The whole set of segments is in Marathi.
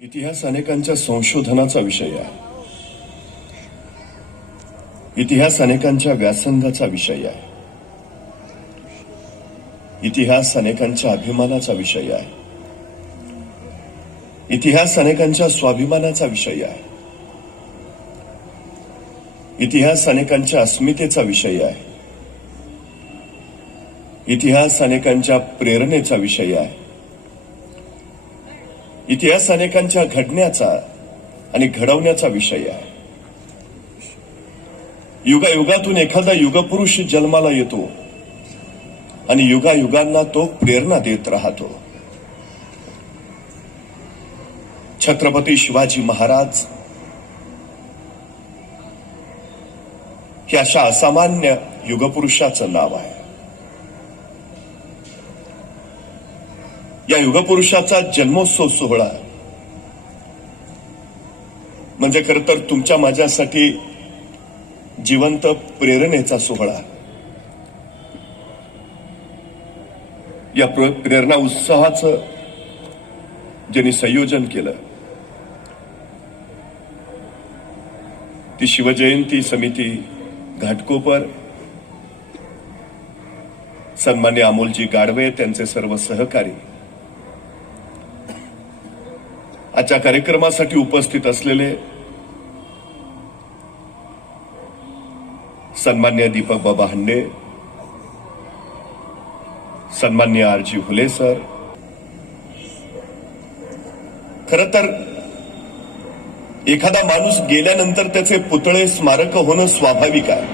इतिहास अनेकांच्या संशोधनाचा विषय आहे. इतिहास अनेकांच्या व्यासंगाचा विषय आहे. इतिहास अनेकांच्या अभिमानाचा विषय आहे. इतिहास अनेकांच्या स्वाभिमानाचा विषय आहे. इतिहास अनेकांच्या अस्मितेचा विषय आहे. इतिहास अनेकांच्या प्रेरणेचा विषय आहे. इतिहास अनेकांच्या घडण्याचा आणि घडवण्याचा विषय आहे. युगायुगातून एखादा युगपुरुष जन्माला येतो आणि युगायुगांना तो प्रेरणा देत राहतो. छत्रपती शिवाजी महाराज हे अशा असामान्य युगपुरुषाचं नाव आहे. या युगपुरुषाचा जन्मोत्सव सोहळा म्हणजे खरं तर तुमच्या माझ्यासाठी जिवंत प्रेरणेचा सोहळा. या प्रेरणा उत्सवाचं ज्यांनी संयोजन केलं ती शिवजयंती समिती घाटकोपर, सन्मान्य अमोलजी गाडवे, त्यांचे सर्व सहकारी, आजच्या कार्यक्रमासाठी उपस्थित असलेले सन्मान्य दीपक बाबा हंडे, सन्मान्य आरजी हुले सर. खरं तर एखादा माणूस गेल्यानंतर त्याचे पुतळे स्मारक होणं स्वाभाविक आहे,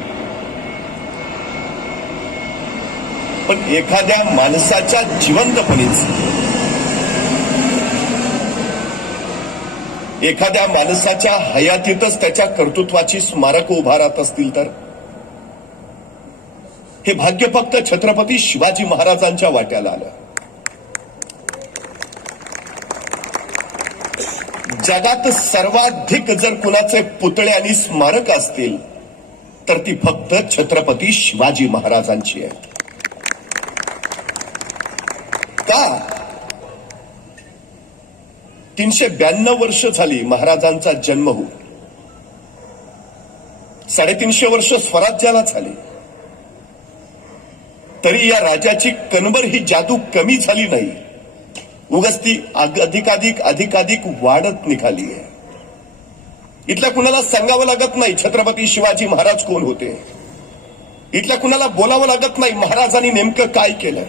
पण एखाद्या माणसाच्या जिवंतपणीच, एखाद्या माणसाच्या हयातीतच त्याच्या कर्तृत्वाची स्मारक उभारत असतील तर हे भाग्य फक्त छत्रपती शिवाजी महाराजांच्या वाट्याला आलं. जगात सर्वाधिक जर कुणाचे पुतळे आणि स्मारक असतील तर ती फक्त छत्रपती शिवाजी महाराजांची आहे. का? 392 वर्ष झाली महाराजांचा जन्म होऊन, 350 वर्ष स्वराज्याला झाली, तरी या राजाची कणभर ही जादू कमी झाली नाही, उगाच ती अधिकाधिक वाढत निघाली आहे. इथल्या कुणाला सांगावं लागत नाही छत्रपती शिवाजी महाराज कोण होते. इथल्या कुणाला बोलावं लागत नाही महाराजांनी नेमकं काय केलं.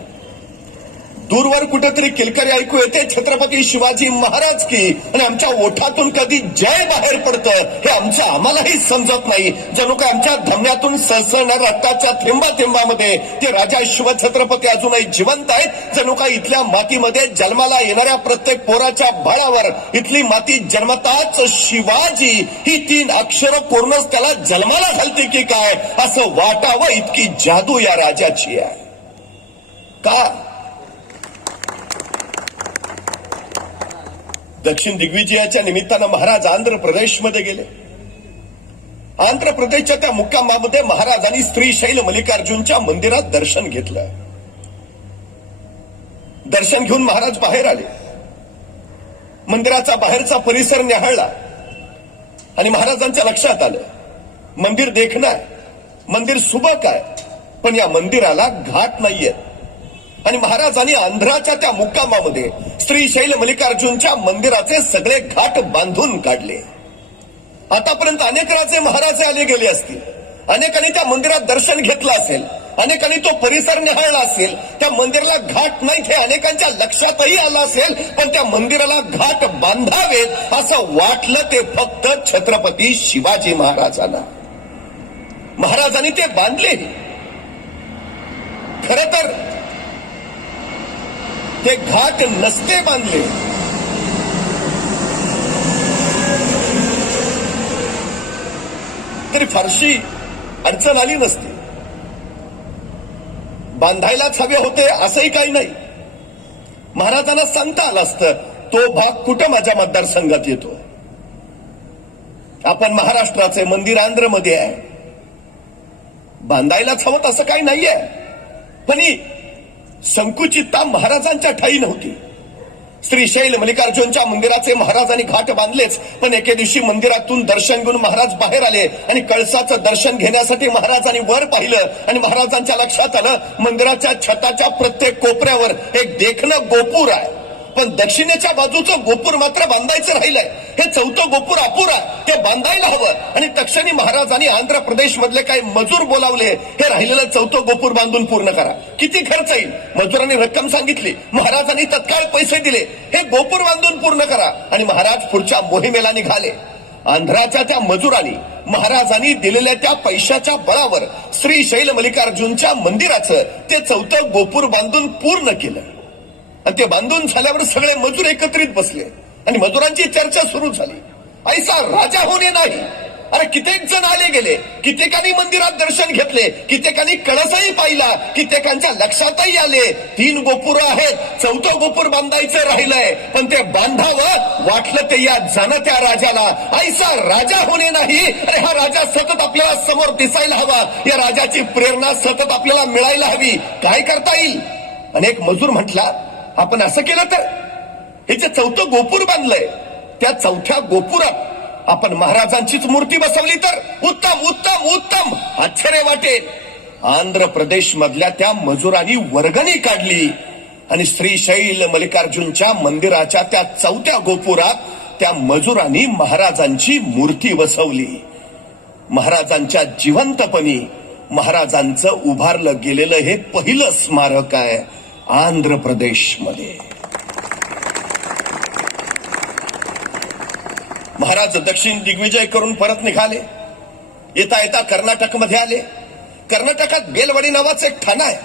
दूरवर कुठेतरी किलकरी ऐकू येते छत्रपती शिवाजी महाराज की, आणि आमच्या ओठातून कधी जय बाहेर पडतं हे आम्हालाही समजत नाही. जणू काय आमच्या धमन्यातून सळसळणाऱ्या रक्ताच्या थेंबामध्ये ते राजा शिवछत्रपती अजूनही जिवंत आहेत. जणू काय इथल्या मातीमध्ये जन्माला येणाऱ्या प्रत्येक पोराच्या बळावर इथली माती जन्मताच शिवाजी ही 3 अक्षरं कोरूनच त्याला जन्माला घालते की काय असं वाटावं, इतकी जादू या राजाची आहे. का? दक्षिण दिग्विजयाच्या निमित्तानं महाराज आंध्र प्रदेशमध्ये गेले. आंध्र प्रदेशच्या त्या मुक्कामामध्ये महाराजांनी श्रीशैल मल्लिकार्जुनच्या मंदिरात दर्शन घेतलं. दर्शन घेऊन महाराज बाहेर आले. मंदिराचा बाहेरचा परिसर न्याहाळला आणि महाराजांच्या लक्षात आलं मंदिर देखणं आहे, मंदिर सुबक आहे, पण या मंदिराला घाट नाहीये. आणि महाराजांनी आंध्राच्या त्या मुक्कामामध्ये श्रीशैल मल्लिकार्जुनच्या मंदिराचे सगळे घाट बांधून काढले. आतापर्यंत अनेक राजे महाराजे आले गेले असतील, अनेकांनी त्या मंदिरात दर्शन घेतलं असेल, अनेकांनी तो परिसर निहाळला असेल. त्या मंदिराला घाट नाहीत हे अनेकांच्या लक्षातही आलं असेल, पण त्या मंदिराला घाट बांधावेत असं वाटलं ते फक्त छत्रपती शिवाजी महाराजांना. महाराजांनी ते बांधले. खरं तर ते घाट नसते बांधले, तरी फारशी अडचण आली नसती. बांधायलाच हवे होते असंही काही नाही. महाराजांना सांगता आलं असतं तो भाग कुठं माझ्या मतदारसंघात येतो. आपण महाराष्ट्राचे मंदिर आंध्रमध्ये आहे, बांधायलाच हवं असं काही नाहीये. पण ही संकुचितता महाराजांच्या ठाई नव्हती. श्रीशैल मल्लिकार्जुनच्या मंदिराचे महाराजांनी घाट बांधलेच, पण एके दिवशी मंदिरातून दर्शन घेऊन महाराज बाहेर आले आणि कळसाचं दर्शन घेण्यासाठी महाराजांनी वर पाहिलं आणि महाराजांच्या लक्षात आलं मंदिराच्या छताच्या प्रत्येक कोपऱ्यावर एक देखणं गोपूर आहे, पण दक्षिणेच्या बाजूचं गोपूर मात्र बांधायचं राहिलंय. हे चौथं गोपूर अपुर आहे, ते बांधायला हवं. आणि तक्षणी महाराजांनी आंध्र प्रदेश मधले काही मजूर बोलावले, हे राहिलेलं चौथं गोपूर बांधून पूर्ण करा. किती खर्च येईल? मजुरांनी रक्कम सांगितली, महाराजांनी तत्काळ पैसे दिले, हे गोपूर बांधून पूर्ण करा. आणि महाराज पुढच्या मोहिमेला निघाले. आंध्राच्या त्या मजुरांनी महाराजांनी दिलेल्या त्या पैशाच्या बळावर श्रीशैल मल्लिकार्जुनच्या मंदिराचं ते चौथं गोपूर बांधून पूर्ण केलं. आणि ते बांधून झाल्यावर सगळे मजूर एकत्रित बसले आणि मजुरांची चर्चा सुरू झाली. ऐसा राजा होणे नाही. अरे कित्येक जण आले गेले, कित्येकांनी मंदिरात दर्शन घेतले, कित्येकांनी कळसही पाहिला, कित्येकांच्या लक्षातही आले 3 गोपूर आहेत, चौथं गोपूर बांधायचं राहिलंय, पण ते बांधावं वाटलं ते या जाणत्या राजाला. ऐसा राजा होणे नाही. अरे हा राजा सतत आपल्याला समोर दिसायला हवा, या राजाची प्रेरणा सतत आपल्याला मिळायला हवी. काय करता येईल? अनेक मजूर म्हटला, आपण असं केलं तर हे जे चौथं गोपूर बांधलंय त्या चौथ्या गोपुरात आपण महाराजांचीच मूर्ती बसवली तर उत्तम उत्तम उत्तम, आश्चर्य वाटेल. आंध्र प्रदेश मधल्या त्या मजुरांनी वर्गणी काढली आणि श्रीशैल मल्लिकार्जुनच्या मंदिराच्या त्या चौथ्या गोपुरात त्या मजुरांनी महाराजांची मूर्ती बसवली. महाराजांच्या जिवंतपणी महाराजांचं उभारलं गेलेलं हे पहिलं स्मारक आहे आंध्र प्रदेशमध्ये. महाराज दक्षिण दिग्विजय करून परत निघाले. येता येता कर्नाटकमध्ये आले. कर्नाटकात बेलवाडी नावाचं एक ठाणं आहे.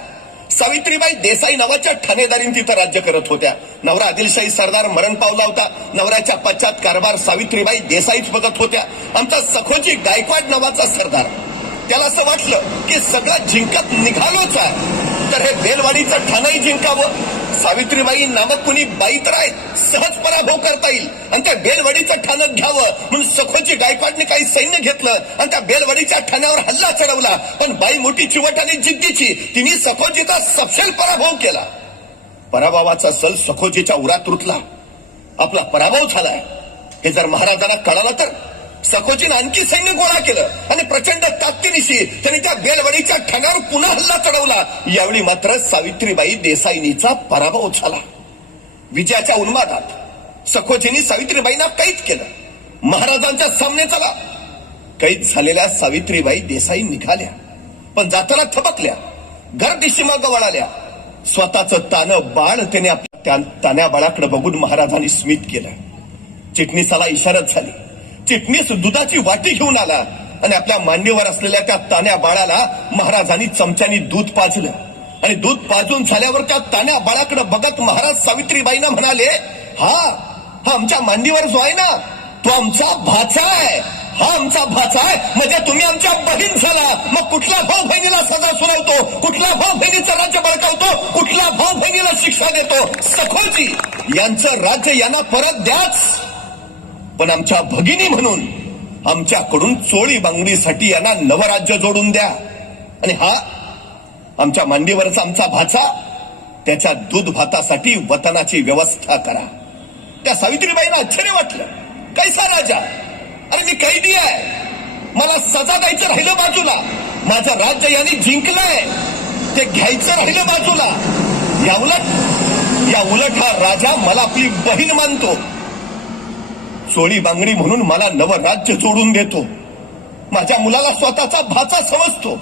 सावित्रीबाई देसाई नावाच्या ठाणेदारीने तिथं राज्य करत होत्या. नवरा आदिलशाही सरदार मरण पावला होता. नवऱ्याच्या पश्चात कारभार सावित्रीबाई देसाईच बघत होत्या. आमचा सखोजी गायकवाड नावाचा सरदार, त्याला असं वाटलं की सगळं जिंकत निघालोच आहे तर हे बेलवाडीचं ठाणंही जिंकावं. सावित्रीबाई नामक कुणी बाई तर आहेत, सहज पराभव करता येईल आणि त्या बेलवाडीचं ठाणं घ्यावं म्हणून सखोजी गायकवाडने काही सैन्य घेतलं आणि त्या बेलवाडीच्या ठाण्यावर हल्ला चढवला. पण बाई मोठी चिवट आणि जिद्दीची, तिने सखोजीचा सपशेल पराभव केला. पराभवाचा सल सखोजीच्या उरात रुतला. आपला पराभव झालाय हे जर महाराजांना कळालं तर सखोजीने आणखी सैन्य गोळा केलं आणि प्रचंड ताकदीनिशी त्यांनी त्या बेलवाडीच्या ठाण्यावर पुन्हा हल्ला चढवला. यावेळी मात्र सावित्रीबाई देसाईंचा पराभव झाला. विजयाच्या उन्मादात सखोजींनी सावित्रीबाईंना कैद केलं. महाराजांच्या सामने चला. कैद झालेल्या सावित्रीबाई देसाई निघाल्या, पण जाताना थबकल्या, घरदिशी मागं वळाल्या. स्वतःचं तानं बाळ त्याने आपल्या तान्या बाळाकडे बघून महाराजांनी स्मित केलं. चिटणीसाला इशारत झाली. चिटणीस दुधाची वाटी घेऊन आला आणि आपल्या मांडीवर असलेल्या त्या तान्या बाळाला महाराजांनी चमच्यानी दूध पाजलं. आणि दूध पाजून झाल्यावर त्या तान्या बाळाकडे बघत महाराज सावित्रीबाईंना म्हणाले, हा आमच्या मांडीवर जो आहे ना तो आमचा भाचा आहे. हा आमचा भाचा आहे म्हणजे तुम्ही आमच्या बहीण झाला. मग कुठला भाऊ बहिणीला सजा सुनावतो, कुठला भाऊ बहिणीचं राज्य बळकावतो, कुठला भाऊ बहिणीला शिक्षा देतो? सखोजी यांचं राज्य यांना परत द्याच, पण आमच्या भगिनी म्हणून आमच्याकडून चोळी बांगडीसाठी यांना नवराज्य जोडून द्या. आणि हा आमच्या मांडीवरचा आमचा भाचा, त्याच्या दूध भातासाठी वतनाची व्यवस्था करा. त्या सावित्रीबाईंना आश्चर्य वाटलं. कैसा राजा? अरे मी कैदी आहे, मला सजा द्यायचं राहिलं बाजूला, माझं राज्य यांनी जिंकलंय ते घ्यायचं राहिलं बाजूला. या उलट हा राजा मला आपली बहीण मानतो, चोळी बांगडी म्हणून मला नवं राज्य जोडून देतो, माझ्या मुलाला स्वतःचा भाचा समजतो,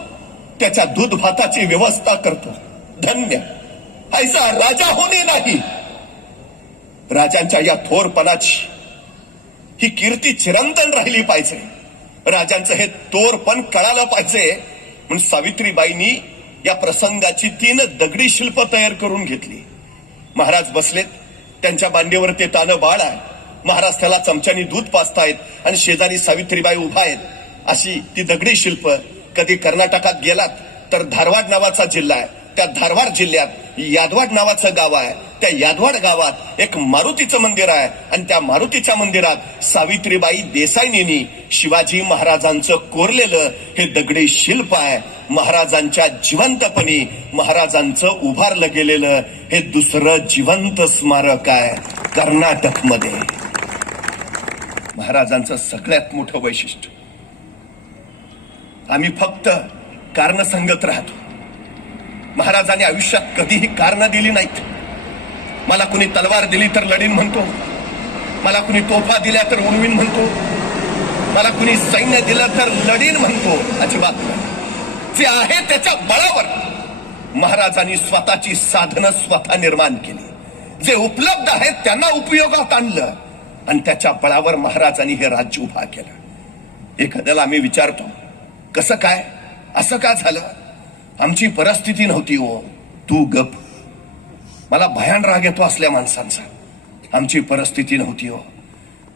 त्याच्या दूध भाताची व्यवस्था करतो. धन्य, ऐसा राजा होणे नाही. राजांच्या या थोरपणाची ही कीर्ती चिरंतन राहिली पाहिजे. राजांचं हे थोरपण कळालं पाहिजे म्हणून सावित्रीबाईंनी या प्रसंगाची 3 दगडी शिल्प तयार करून घेतली. महाराज बसलेत, त्यांच्या मांडीवर ते तानं बाळ आहे. महाराज त्याला चमच्यानी दूध पाजतायत आणि शेजारी सावित्रीबाई उभा आहेत. अशी ती दगडी शिल्प. कधी कर्नाटकात गेलात तर धारवाड नावाचा जिल्हा आहे, त्या धारवाड जिल्ह्यात यादवाड नावाचं गाव आहे. त्या यादवाड गावात एक मारुतीचं मंदिर आहे आणि त्या मारुतीच्या मंदिरात सावित्रीबाई देसाईंनी शिवाजी महाराजांचं कोरलेलं हे दगडी शिल्प आहे. महाराजांच्या जिवंतपणी महाराजांचं उभारलं गेलेलं हे दुसरं जिवंत स्मारक आहे कर्नाटकमध्ये. महाराजांचं सगळ्यात मोठं वैशिष्ट्य, आम्ही फक्त कारण सांगत राहतो. महाराजांनी आयुष्यात कधीही कारण दिली नाहीत. मला कुणी तलवार दिली तर लढीन म्हणतो, मला कुणी तोफा दिल्या तर उडवीन म्हणतो, मला कुणी सैन्य दिलं तर लढीन म्हणतो. अजिबात नाही. जे आहे त्याच्या बळावर महाराजांनी स्वतःची साधनं स्वतः निर्माण केली. जे उपलब्ध आहेत त्यांना उपयोगात आणलं आणि त्याच्या बळावर महाराजांनी हे राज्य उभा केलं. एखाद्याला आम्ही विचारतो कसं काय, असं का झालं? आमची परिस्थिती नव्हती हो. तू गप. मला भयान राग येतो असल्या माणसांचा. आमची परिस्थिती नव्हती हो.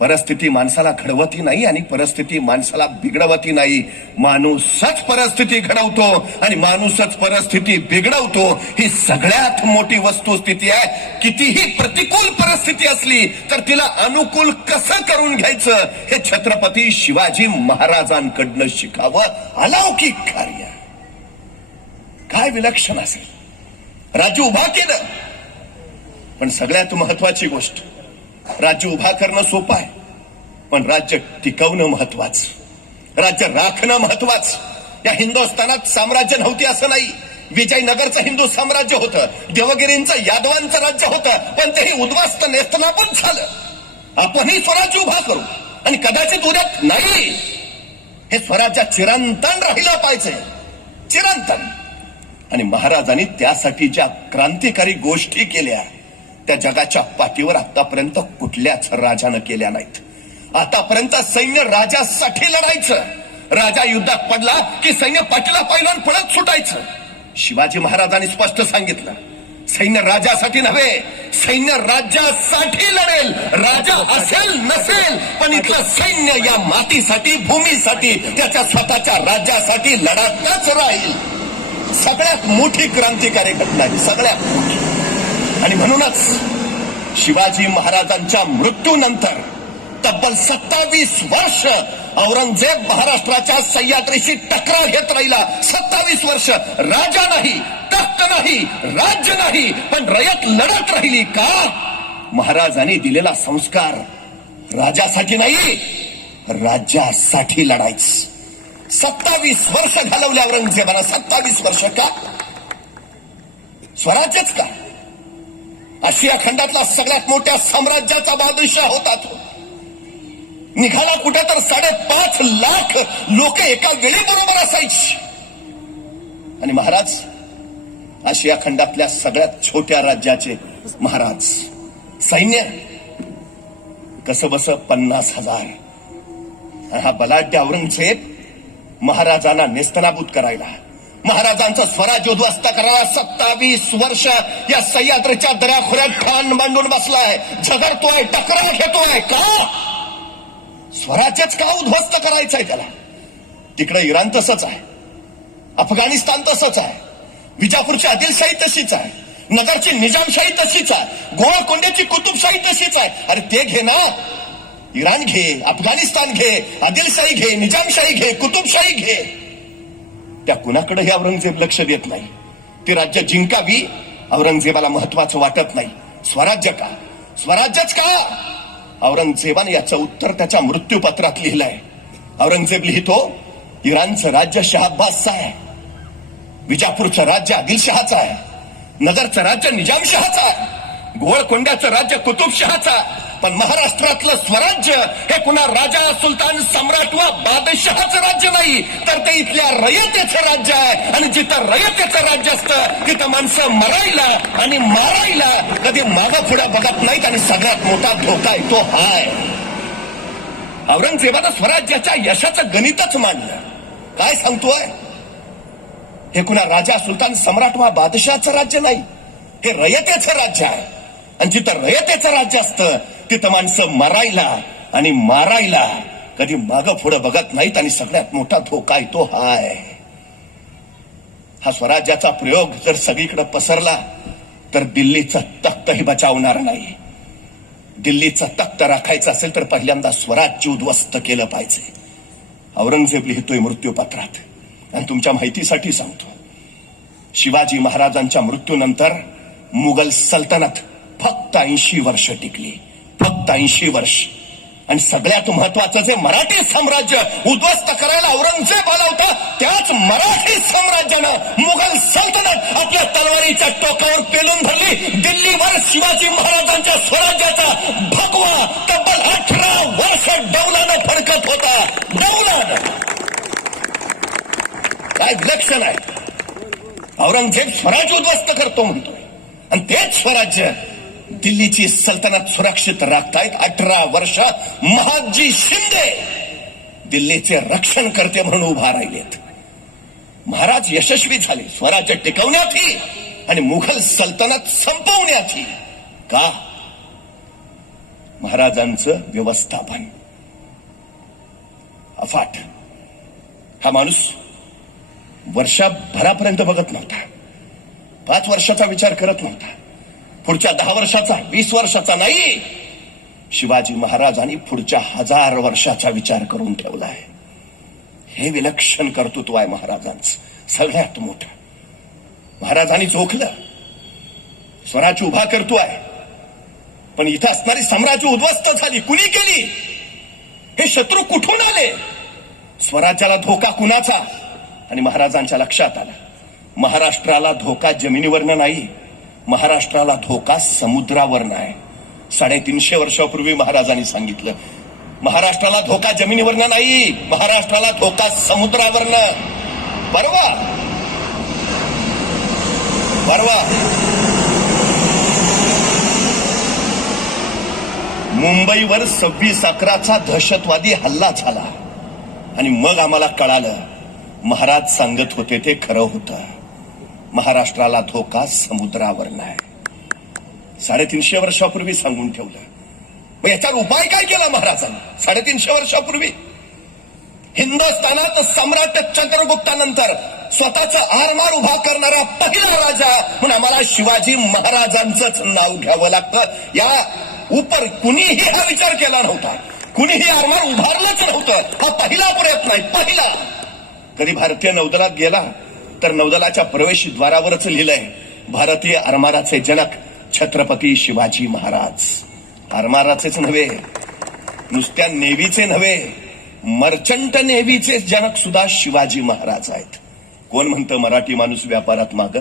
परिस्थिती माणसाला घडवती नाही आणि परिस्थिती माणसाला बिघडवती नाही. माणूसच परिस्थिती घडवतो आणि माणूसच परिस्थिती बिघडवतो. ही सगळ्यात मोठी वस्तुस्थिती आहे. कितीही प्रतिकूल परिस्थिती असली तर तिला अनुकूल कसं करून घ्यायचं हे छत्रपती शिवाजी महाराजांकडनं शिकावं अलौकिक कार्य. काय विलक्षण असेल. राज्य उभा केलं, पण सगळ्यात महत्वाची गोष्ट, राज्य उभा करणं सोपं आहे, पण राज्य टिकवणं महत्वाचं, राज्य राखणं महत्वाचं. या हिंदुस्थानात साम्राज्य नव्हती असं नाही. विजयनगरचं हिंदू साम्राज्य होतं, देवगिरींचं यादवांचं राज्य होतं, पण तेही उद्ध्वस्त नेस्तनाबूत झालं. आपणही स्वराज्य उभा करू आणि कदाचित उद्यात नाही, हे स्वराज्य चिरंतन राहिलं पाहिजे, चिरंतन. आणि महाराजांनी त्यासाठी ज्या क्रांतिकारी गोष्टी केल्या त्या जगाच्या पाठीवर आतापर्यंत कुठल्याच राजानं केल्या नाहीत. आतापर्यंत सैन्य राजासाठी लढायचं, राजा युद्धात पडला की सैन्य पाठीला पाहिलं पळत सुटायचं. शिवाजी महाराजांनी स्पष्ट सांगितलं, सैन्य राजासाठी नव्हे, सैन्य राज्यासाठी लढेल. राजा असेल नसेल पण इथलं सैन्य या मातीसाठी, भूमीसाठी, त्याच्या स्वतःच्या राज्यासाठी लढतच राहील. सगळ्यात मोठी क्रांतिकारी घटना ही, सगळ्यात मोठी. आणि म्हणूनच शिवाजी महाराजांच्या मृत्यूनंतर तब्बल 27 वर्ष औरंगजेब महाराष्ट्राच्या सह्याद्रीशी टकराव घेत राहिला. 27 वर्ष राजा नाही, तख्त नाही, राज्य नाही, पण रयत लढत राहिली. का? महाराजांनी दिलेला संस्कार राजासाठी नाही, राज्यासाठी लढायचं. 27 वर्ष घालवले औरंगजेबानं. 27 वर्ष का? स्वराज्यच का? आशिया खंडातला सगळ्यात मोठ्या साम्राज्याचा बादशाह होता तो. निघाला कुठे तर 5.5 लाख लोक एका वेळी बरोबर असायची. आणि महाराज आशिया खंडातल्या सगळ्यात छोट्या राज्याचे महाराज. सैन्य कसं बस 50,000. हा बलाढ्य औरंगजेब महाराजांना नेस्तनाबूत करायला, महाराजांचं स्वराज्य उद्ध्वस्त करायला 27 वर्ष या सह्याद्रीच्या दऱ्याखोऱ्यात ठाण बांधून बसलाय, झगडतोय, टकराव घेतोय. का? स्वराज्यच का उद्ध्वस्त करायचंय त्याला? तिकडे इराण तसंच आहे, अफगाणिस्तान तसंच आहे, विजापूरची आदिलशाही तशीच आहे, नगरची निजामशाही तशीच आहे, गोळकोंड्याची कुतुबशाही तशीच आहे. अरे ते घे ना, इराण घे, अफगाणिस्तान घे, आदिलशाही घे, निजामशाही घे, कुतुबशाही घे. त्या कुणाकडे हे औरंगजेब लक्ष देत नाही. ती राज्य जिंकावी औरंगजेबाला महत्वाचं वाटत नाही. स्वराज्य का? स्वराज्यच का? औरंगजेबाने याचं उत्तर त्याच्या मृत्यूपत्रात लिहिलंय. औरंगजेब लिहितो, इराणचं राज्य शहाब्बासचं आहे, विजापूरचं राज्य आदिलशहाचं आहे, नगरचं राज्य निजामशहाचं आहे, गोळकोंड्याचं राज्य कुतुबशहाचं आहे. पण महाराष्ट्रातलं स्वराज्य हे कुणा राजा, सुलतान, सम्राट वा बादशहाचं राज्य नाही, तर ते इथल्या रयतेचं राज्य आहे. आणि जिथं रयतेचं राज्य असतं तिथं माणसं मरायला आणि मारायला कधी मागं पुढे बघत नाहीत. आणि सगळ्यात मोठा धोका आहे तो हाय. औरंगजेबानं स्वराज्याच्या यशाचं गणितच मांडलं. काय सांगतोय? हे कुणा राजा, सुलतान, सम्राट वा बादशहाचं राज्य नाही, हे रयतेचं राज्य आहे. आणि जिथं रयतेचं राज्य असतं तिथं माणसं मरायला आणि मारायला कधी मागं पुढं बघत नाहीत. आणि सगळ्यात मोठा धोका आहे तो हाय. हा स्वराज्याचा प्रयोग जर सगळीकडे पसरला तर दिल्लीचा तख्तही बचावणार नाही. दिल्लीचा तख्त राखायचा असेल तर पहिल्यांदा स्वराज्य उद्ध्वस्त केलं पाहिजे. औरंगजेब लिहितोय मृत्यूपत्रात. आणि तुमच्या माहितीसाठी सांगतो, शिवाजी महाराजांच्या मृत्यूनंतर मुघल सल्तनत फक्त 80 वर्ष टिकली. फक्त 80 वर्ष. आणि सगळ्यात महत्वाचं जे मराठी साम्राज्य उद्ध्वस्त करायला औरंगजेब आला होता, त्याच मराठी साम्राज्यानं मुघल सल्तनत आपल्या तलवारीच्या टोकावर पेलून धरली. दिल्लीवर शिवाजी महाराजांच्या स्वराज्याचा भगवा तब्बल 18 वर्ष डौलानं फडकत होता. डौलानं. काय विलक्षण आहे. औरंगजेब स्वराज्य उद्ध्वस्त करतो म्हणतोय आणि तेच स्वराज्य दिल्लीची सल्तनत सुरक्षित राखतायत 18 वर्ष. महादजी शिंदे दिल्लीचे रक्षण करते म्हणून उभा राहिलेत. महाराज यशस्वी झाले स्वराज्य टिकवण्यातही आणि मुघल सल्तनत संपवण्यातही. का? महाराजांचं व्यवस्थापन अफाट. हा माणूस वर्षभरापर्यंत बघत नव्हता. 5 वर्षाचा विचार करत नव्हता. पुढच्या 10 वर्षाचा, 20 वर्षाचा नाही. शिवाजी महाराजांनी पुढच्या 1000 वर्षाचा विचार करून ठेवलाय. हे विलक्षण कर्तृत्व आहे महाराजांचं सगळ्यात मोठं. महाराजांनी झोकलं. स्वराज्य उभा करतोय, पण इथं असणारी साम्राज्य उद्ध्वस्त झाली. कुणी केली? हे शत्रू कुठून आले? स्वराज्याला धोका कुणाचा? आणि महाराजांच्या लक्षात आलं, महाराष्ट्राला धोका जमिनीवरनं नाही, महाराष्ट्राला धोका समुद्रावरनं आहे. 350 वर्षापूर्वी महाराजांनी सांगितलं, महाराष्ट्राला धोका जमिनीवरनं नाही, महाराष्ट्राला धोका समुद्रावरनं. परवा मुंबईवर 26/11चा दहशतवादी हल्ला झाला आणि मग आम्हाला कळालं महाराज सांगत होते ते खरं होतं. महाराष्ट्राला धोका समुद्रावरनं आहे. 350 वर्षापूर्वी सांगून ठेवलं. मग याच्यावर उपाय काय केला महाराजांनी 350 वर्षापूर्वी? हिंदुस्थानात सम्राट चंद्रगुप्तानंतर स्वतःचा आरमार उभा करणारा पहिला राजा म्हणून आम्हाला शिवाजी महाराजांचंच नाव घ्यावं लागतं. या उपर कुणीही हा विचार केला नव्हता. कुणीही आरमार उभारलंच नव्हतं. हा पहिला प्रयत्न आहे. पहिला. कधी भारतीय नौदलात गेला तर नौदलाच्या प्रवेशद्वारावरच लिहिलंय, भारतीय आरमाराचे जनक छत्रपती शिवाजी महाराज. आरमाराचेच नव्हे, नुसत्या नेव्हीचे नव्हे, मर्चंट नेव्हीचे जनक सुद्धा शिवाजी महाराज आहेत. कोण म्हणतं मराठी माणूस व्यापारात माग?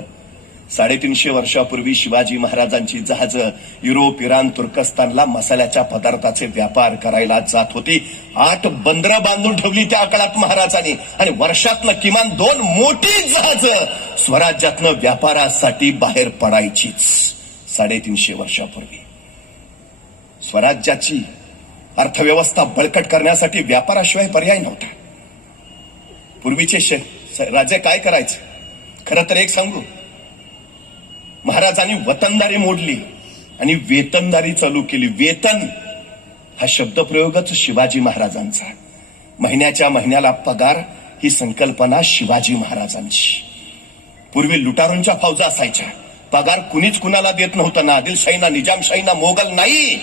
350 वर्षापूर्वी शिवाजी महाराजांची जहाजं युरोप, इराण, तुर्कस्तानला मसाल्याच्या पदार्थाचे व्यापार करायला जात होती. 8 बंदरं बांधून ठेवली त्या काळात महाराजांनी. आणि वर्षातनं किमान 2 मोठी जहाजं स्वराज्यातनं व्यापारासाठी बाहेर पडायचीच. 350 वर्षापूर्वी स्वराज्याची अर्थव्यवस्था बळकट करण्यासाठी व्यापाराशिवाय पर्याय नव्हता. पूर्वीचे राजे काय करायचे? खरं तर एक सांगू, महाराजांनी वतनदारी मोडली आणि वेतनदारी चालू केली. वेतन हा शब्दप्रयोगच शिवाजी महाराजांचा. महिन्याच्या महिन्याला पगार ही संकल्पना शिवाजी महाराजांची. पूर्वी लुटारूंच्या फौजा असायच्या. पगार कुणीच कुणाला देत नव्हतं. ना आदिलशाही, ना निजामशाही, ना मोगल, नाही.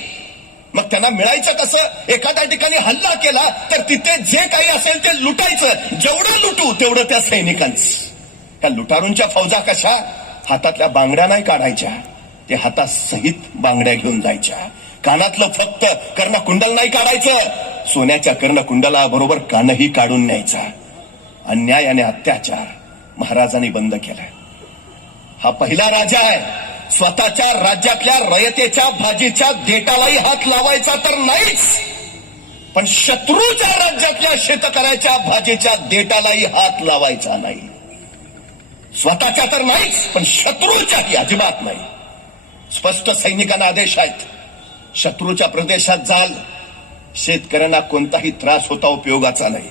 मग त्यांना मिळायचं कसं? एखाद्या ठिकाणी हल्ला केला तर तिथे जे काही असेल ते लुटायचं. जेवढं लुटू तेवढं त्या सैनिकांचं. त्या लुटारूंच्या फौजा कशा? हातातल्या बांगड्या नाही काढायच्या, ते हातासहित बांगड्या घेऊन जायच्या. कानातलं फक्त कर्णकुंडल नाही काढायचं, सोन्याच्या कर्णकुंडला बरोबर कानही काढून न्यायचा. अन्याय आणि अत्याचार महाराजांनी बंद केला. हा पहिला राजा आहे. स्वतःच्या राज्यातल्या रयतेच्या भाजीच्या देठालाही हात लावायचा तर नाहीच, पण शत्रूच्या राज्यातल्या शेतकऱ्याच्या भाजीच्या देठालाही हात लावायचा नाही. स्वतःच्या तर नाहीच, पण शत्रूच्याही अजिबात नाही. स्पष्ट सैनिकांना आदेश आहेत, शत्रूच्या प्रदेशात जाल, शेतकऱ्यांना कोणताही त्रास होता उपयोगाचा नाही.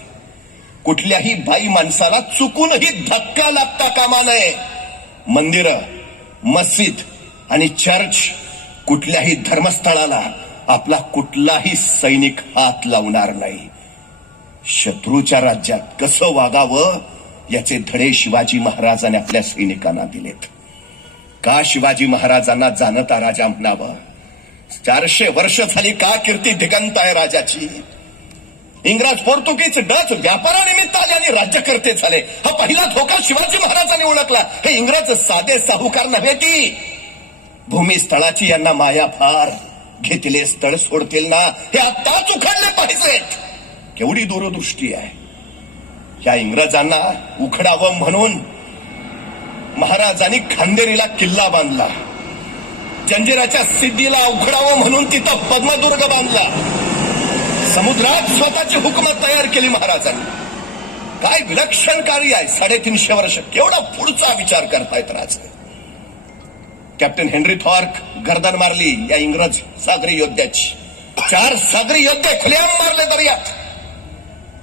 कुठल्याही बाई माणसाला चुकूनही धक्का लागता कामा नये. मंदिरं, मस्जिद आणि चर्च, कुठल्याही धर्मस्थळाला आपला कुठलाही सैनिक हात लावणार नाही. शत्रूच्या राज्यात कसं वागावं याचे धडे शिवाजी महाराजांनी आपल्या सैनिकांना दिलेत. का शिवाजी महाराजांना जाणता राजा म्हणावं? 400 वर्ष झाली का कीर्ती दिगंत आहे राजाची. इंग्रज पोर्तुगीज डच व्यापारानिमित्त आले आणि राज्यकर्ते झाले. हा पहिला धोका शिवाजी महाराजांनी ओळखला. हे इंग्रज साधे साहुकार नव्हे ती. भूमिस्थळाची यांना माया फार. घेतले स्थळ सोडतील ना हे आत्ताच उखडले पाहिजेत. केवढी दूरदृष्टी आहे. या इंग्रजांना उखडावं म्हणून महाराजांनी खांदेरीला किल्ला बांधला. जंजिराच्या सिद्धीला उखडावं म्हणून तिथं पद्मदुर्ग बांधला. समुद्रात स्वतःची हुकूमत तयार केली महाराजांनी. काय विलक्षण कार्य आहे. 350 वर्ष केवढा पुढचा विचार करतायत राज. कॅप्टन हेनरी थॉर्क गर्दन मारली या इंग्रज सागरी योद्ध्याची. 4 सागरी योद्धे खुलेआम मारले दर्यात.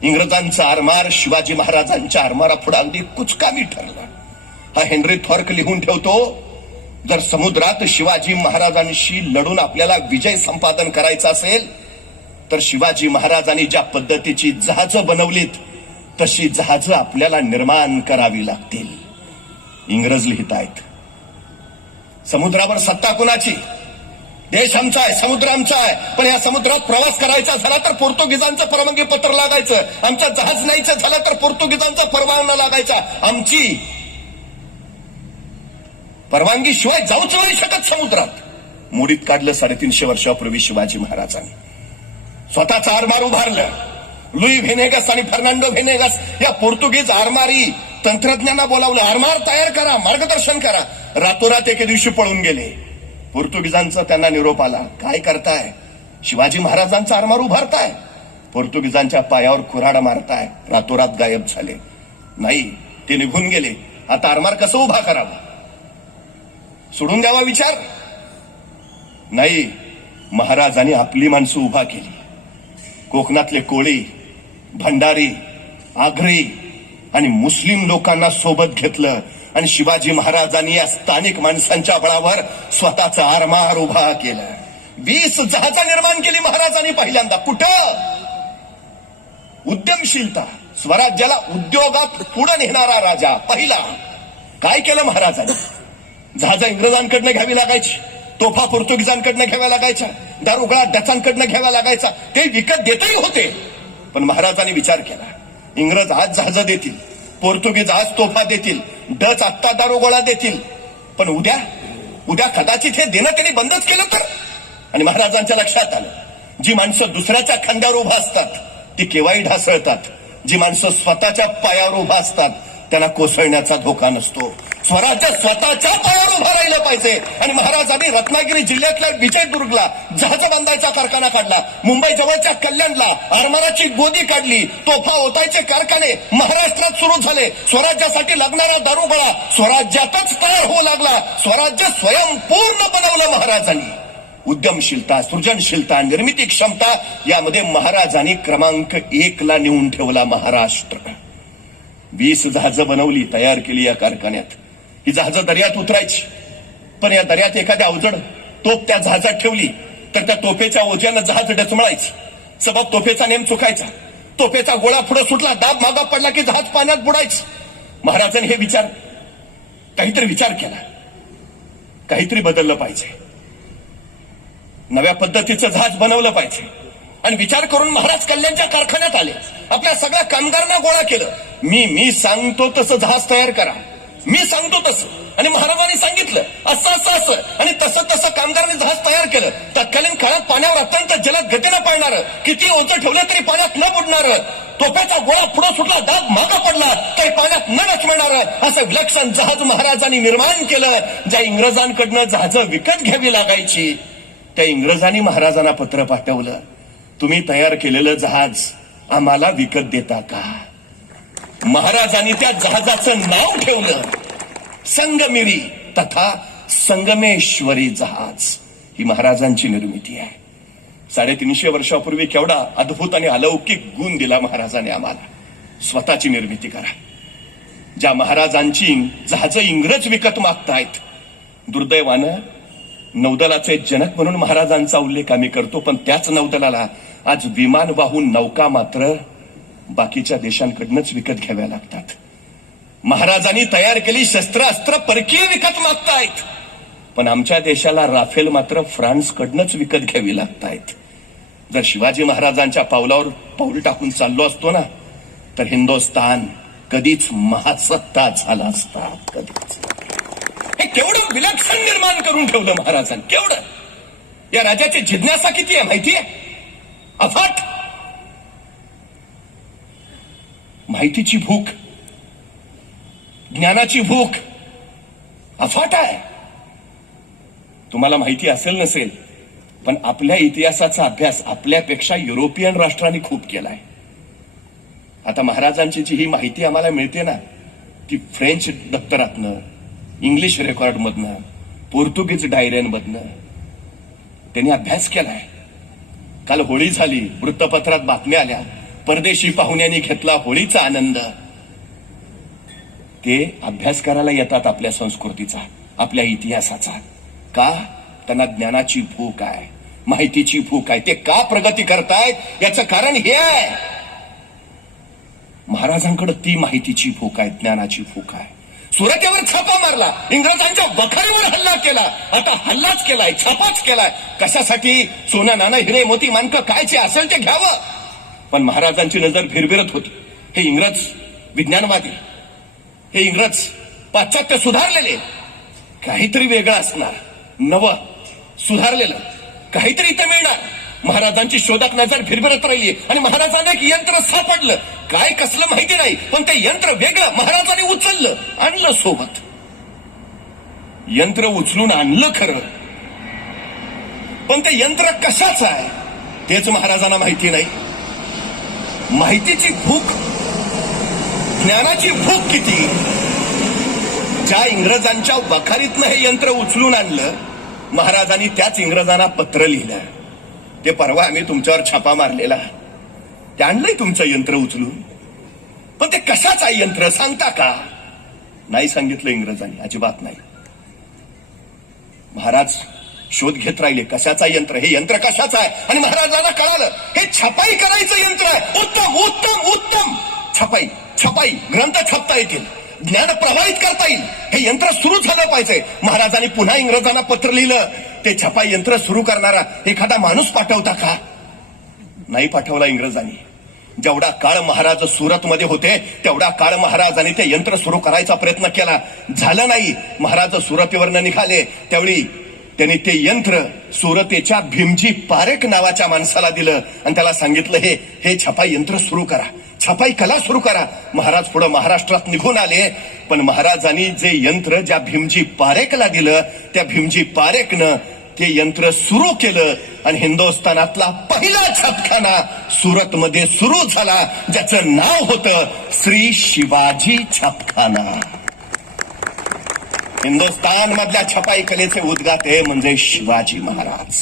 इंग्रजांचा आरमार शिवाजी महाराजांच्या आरमारा पुढे अगदी कुचकामी ठरला. हा हेनरी थॉर्क लिहून ठेवतो, जर समुद्रात शिवाजी महाराजांशी लढून आपल्याला विजय संपादन करायचा असेल तर शिवाजी महाराजांनी ज्या पद्धतीची जहाजं बनवलीत तशी जहाजं आपल्याला निर्माण करावी लागतील. इंग्रज लिहित आहेत, समुद्रावर सत्ता कुणाची? देश आमचा आहे, समुद्र आमचा आहे, पण या समुद्रात प्रवास करायचा झाला तर पोर्तुगीजांचं परवानगी पत्र लागायचं. आमचं जहाज न्यायचं झालं तर पोर्तुगीजांचा परवाना लागायचा. आमची परवानगी शिवाय जाऊच नाही शकत समुद्रात. मोडीत काढलं 350 वर्षापूर्वी शिवाजी महाराजांनी. स्वतःचं आरमार उभारलं. लुई व्हेनेगस आणि फर्नांडो व्हेनेगस या पोर्तुगीज आरमारी तंत्रज्ञांना बोलावलं. आरमार तयार करा, मार्गदर्शन करा. रातोरात एके दिवशी पळून गेले. पोर्तुगीजांचा त्यांना निरोप आला, काय करताय? शिवाजी महाराजांचा आरमार उभारताय? पोर्तुगीजांच्या पायावर कुऱ्हाड मारताय. रातोरात गायब झाले. नाही, ते निघून गेले. आता आरमार कसं उभा करावा? सोडून द्यावा विचार? नाही, महाराजांनी आपली माणसं उभा केली. कोकणातले कोळी, भंडारी, आगरी आणि मुस्लिम लोकांना सोबत घेतलं आणि शिवाजी महाराजांनी या स्थानिक माणसांच्या बळावर स्वतःचा आरमार उभा केला. 20 जहाजं निर्माण केली महाराजांनी पहिल्यांदा. कुठं? उद्यमशीलता. स्वराज्याला उद्योगात पुढे नेणारा राजा पहिला. काय केलं महाराजांनी? जहाजं इंग्रजांकडनं घ्यावी लागायची, तोफा पोर्तुगीजांकडनं घ्याव्या लागायच्या, दारुगोळा डचांकडनं घ्याव्या लागायचा. ते विकत देतही होते. पण महाराजांनी विचार केला, इंग्रज आज जहाजं देतील, पोर्तुगीज आज तोफा देतील, डच आत्ता दारुगोळा देतील, पण उद्या कदाचित हे देणं त्यांनी बंदच केलं तर. आणि महाराजांच्या लक्षात आलं, जी माणसं दुसऱ्याच्या खांद्यावर उभा असतात ती केव्हाही ढासळतात. जी माणसं स्वतःच्या पायावर उभा असतात त्यांना कोसळण्याचा धोका नसतो. स्वराज्य स्वतःच्या पायावर उभा राहिलं पाहिजे. आणि महाराजांनी रत्नागिरी जिल्ह्यातल्या विजयदुर्गला जहाज बांधायचा कारखाना काढला. मुंबई जवळच्या कल्याणला आरमाराची गोदी काढली. तोफा ओतायचे कारखाने महाराष्ट्रात सुरू झाले. स्वराज्यासाठी लागणारा दारुगोळा स्वराज्यातच तयार होऊ लागला. स्वराज्य स्वयंपूर्ण बनवलं महाराजांनी. उद्यमशीलता, सृजनशीलता, निर्मिती क्षमता यामध्ये महाराजांनी क्रमांक 1 ला नेऊन ठेवला महाराष्ट्र. 20 जहाजं बनवली, तयार केली या कारखान्यात. ही जहाजं दर्यात उतरायची, पण या दर्यात एखाद्या अवजड तोफ त्या जहाजात ठेवली तर त्या तोफेच्या ओझ्यानं जहाज डचमळायची. सबब तोफेचा नेम चुकायचा. तोफेचा गोळा पुढे सुटला, दाब मागा पडला की जहाज पाण्यात बुडायचं. महाराजांनी हे काहीतरी विचार केला. काहीतरी बदललं पाहिजे, नव्या पद्धतीचं जहाज बनवलं पाहिजे. आणि विचार करून महाराज कल्याणच्या कारखान्यात आले. आपल्या सगळ्या कामगारांना गोळा केलं. मी सांगतो तसं जहाज तयार करा, मी सांगतो तसं. आणि महाराजांनी सांगितलं असं आणि तसं कामगारांनी जहाज तयार केलं. तत्कालीन काळात पाण्यावर अत्यंत जलद गतीनं पळणारं, किती ओझं ठेवलं तरी पाण्यात न बुडणारं, तोफेचा गोळा पुढे सुटला, दाब मागा पडला तरी पाण्यात न डचमळणारं असं विलक्षण जहाज महाराजांनी निर्माण केलं. ज्या इंग्रजांकडनं जहाजं विकत घ्यावी लागायची त्या इंग्रजांनी महाराजांना पत्र पाठवलं, तुम्ही तयार केलेलं जहाज आम्हाला विकत देता का? महाराजांनी त्या जहाजाचं नाव ठेवलं संगमिरी तथा संगमेश्वरी जहाज. ही महाराजांची निर्मिती आहे. 350 वर्षापूर्वी केवढा अद्भुत आणि अलौकिक गुण दिला महाराजांनी आम्हाला. स्वतःची निर्मिती करा. ज्या महाराजांची जहाजं इंग्रज विकत मागतायत, दुर्दैवानं नौदलाचे जनक म्हणून महाराजांचा उल्लेख आम्ही करतो, पण त्याच नौदलाला आज विमान वाहून नौका मात्र बाकीच्या देशांकडनंच विकत घ्याव्या लागतात. महाराजांनी तयार केली शस्त्रास्त्र परकीय विकत मागतायत, पण आमच्या देशाला राफेल मात्र फ्रान्सकडनंच विकत घ्यावी लागतायत. जर शिवाजी महाराजांच्या पावलावर पाऊल टाकून चाललो असतो ना, तर हिंदुस्थान कधीच महासत्ता झाला असता. कधीच. हे केवढं विलक्षण निर्माण करून ठेवलं महाराजांनी. केवढं. या राजाची जिज्ञासा किती आहे माहितीये? अफाट. माहितीची भूक, ज्ञानाची भूक अफाट आहे. तुम्हाला माहिती असेल नसेल, पण आपल्या इतिहासाचा अभ्यास आपल्यापेक्षा युरोपियन राष्ट्रांनी खूप केलाय. आता महाराजांची जी ही माहिती आम्हाला मिळते ना, ती फ्रेंच दप्तरातनं, इंग्लिश रेकॉर्डमधनं, पोर्तुगीज डायऱ्यांमधनं त्यांनी अभ्यास केलाय. काल होळी झाली, वृत्तपत्रात बातम्या आल्या, परदेशी पाहुण्यांनी घेतला होळीचा आनंद. ते अभ्यास करायला येतात आपल्या संस्कृतीचा, आपल्या इतिहासाचा. का? त्यांना ज्ञानाची भूक आहे, माहितीची भूक आहे. ते का प्रगती करतायत याचं कारण हे आहे, महाराजांकडे ती माहितीची भूक आहे, ज्ञानाची भूक आहे. सुरतेवर छापा मारला, इंग्रजांच्या वखारीवर हल्ला केला. आता हल्लाच केलाय, छापाच केलाय. कशासाठी? सोनं नाणं हिरे मोती माणकं काय जे असेल ते घ्यावं. पण महाराजांची नजर भिरभिरत होती. हे इंग्रज विज्ञानवादी, हे इंग्रज पाश्चात्य सुधारलेले, काहीतरी वेगळं असणार, नवं सुधारलेलं काहीतरी इथं मिळणार. महाराजांची शोधक नजर भिरभिरत राहिली आणि महाराजांना एक यंत्र सापडलं. काय कसलं माहिती नाही, पण ते यंत्र वेगळं महाराजांनी उचललं, आणलं सोबत. यंत्र उचलून आणलं खरं, पण ते यंत्र कशाचं आहे तेच महाराजांना माहिती नाही. माहितीची भूक, ज्ञानाची भूक किती. ज्या इंग्रजांच्या वखारीतनं हे यंत्र उचलून आणलं, महाराजांनी त्याच इंग्रजांना पत्र लिहिलं. ते परवा आम्ही तुमच्यावर छापा मारलेला, ते आणलंय तुमचं यंत्र उचलून. पण ते कशाचं आहे यंत्र सांगता का? नाही सांगितलं इंग्रजांनी, अजिबात नाही. महाराज शोध घेत राहिले, कशाचा यंत्र, हे यंत्र कशाचं आहे. आणि महाराजांना कळालं, हे छपाई करायचं यंत्र आहे. उत्तम उत्तम उत्तम. छपाई छपाई, ग्रंथ छापता येतील, ज्ञान प्रवाहित करता येईल, हे यंत्र सुरू झालं पाहिजे. महाराजांनी पुन्हा इंग्रजांना पत्र लिहिलं. ते छपाई यंत्र सुरू करणारा एखादा माणूस पाठवता का? नाही पाठवला इंग्रजांनी. जेवढा काळ महाराज सुरतमध्ये होते, तेवढा काळ महाराजांनी ते यंत्र सुरू करायचा प्रयत्न केला, झालं नाही. महाराज सुरतेवरनं निघाले, त्यावेळी त्यांनी ते यंत्र सुरतेच्या भीमजी पारेख नावाच्या माणसाला दिलं आणि त्याला सांगितलं, हे छपाई यंत्र सुरू करा, छपाई कला सुरू करा. महाराज पुढे महाराष्ट्रात निघून आले. पण महाराजांनी जे यंत्र ज्या भीमजी पारेखला दिलं, त्या भीमजी पारेखनं ते यंत्र सुरू केलं आणि हिंदुस्थानातला पहिला छापखाना सुरतमध्ये सुरू झाला, ज्याचं नाव होतं श्री शिवाजी छापखाना. हिंदुस्थान मधल्या छपाई कलेचे उद्गाते म्हणजे शिवाजी महाराज.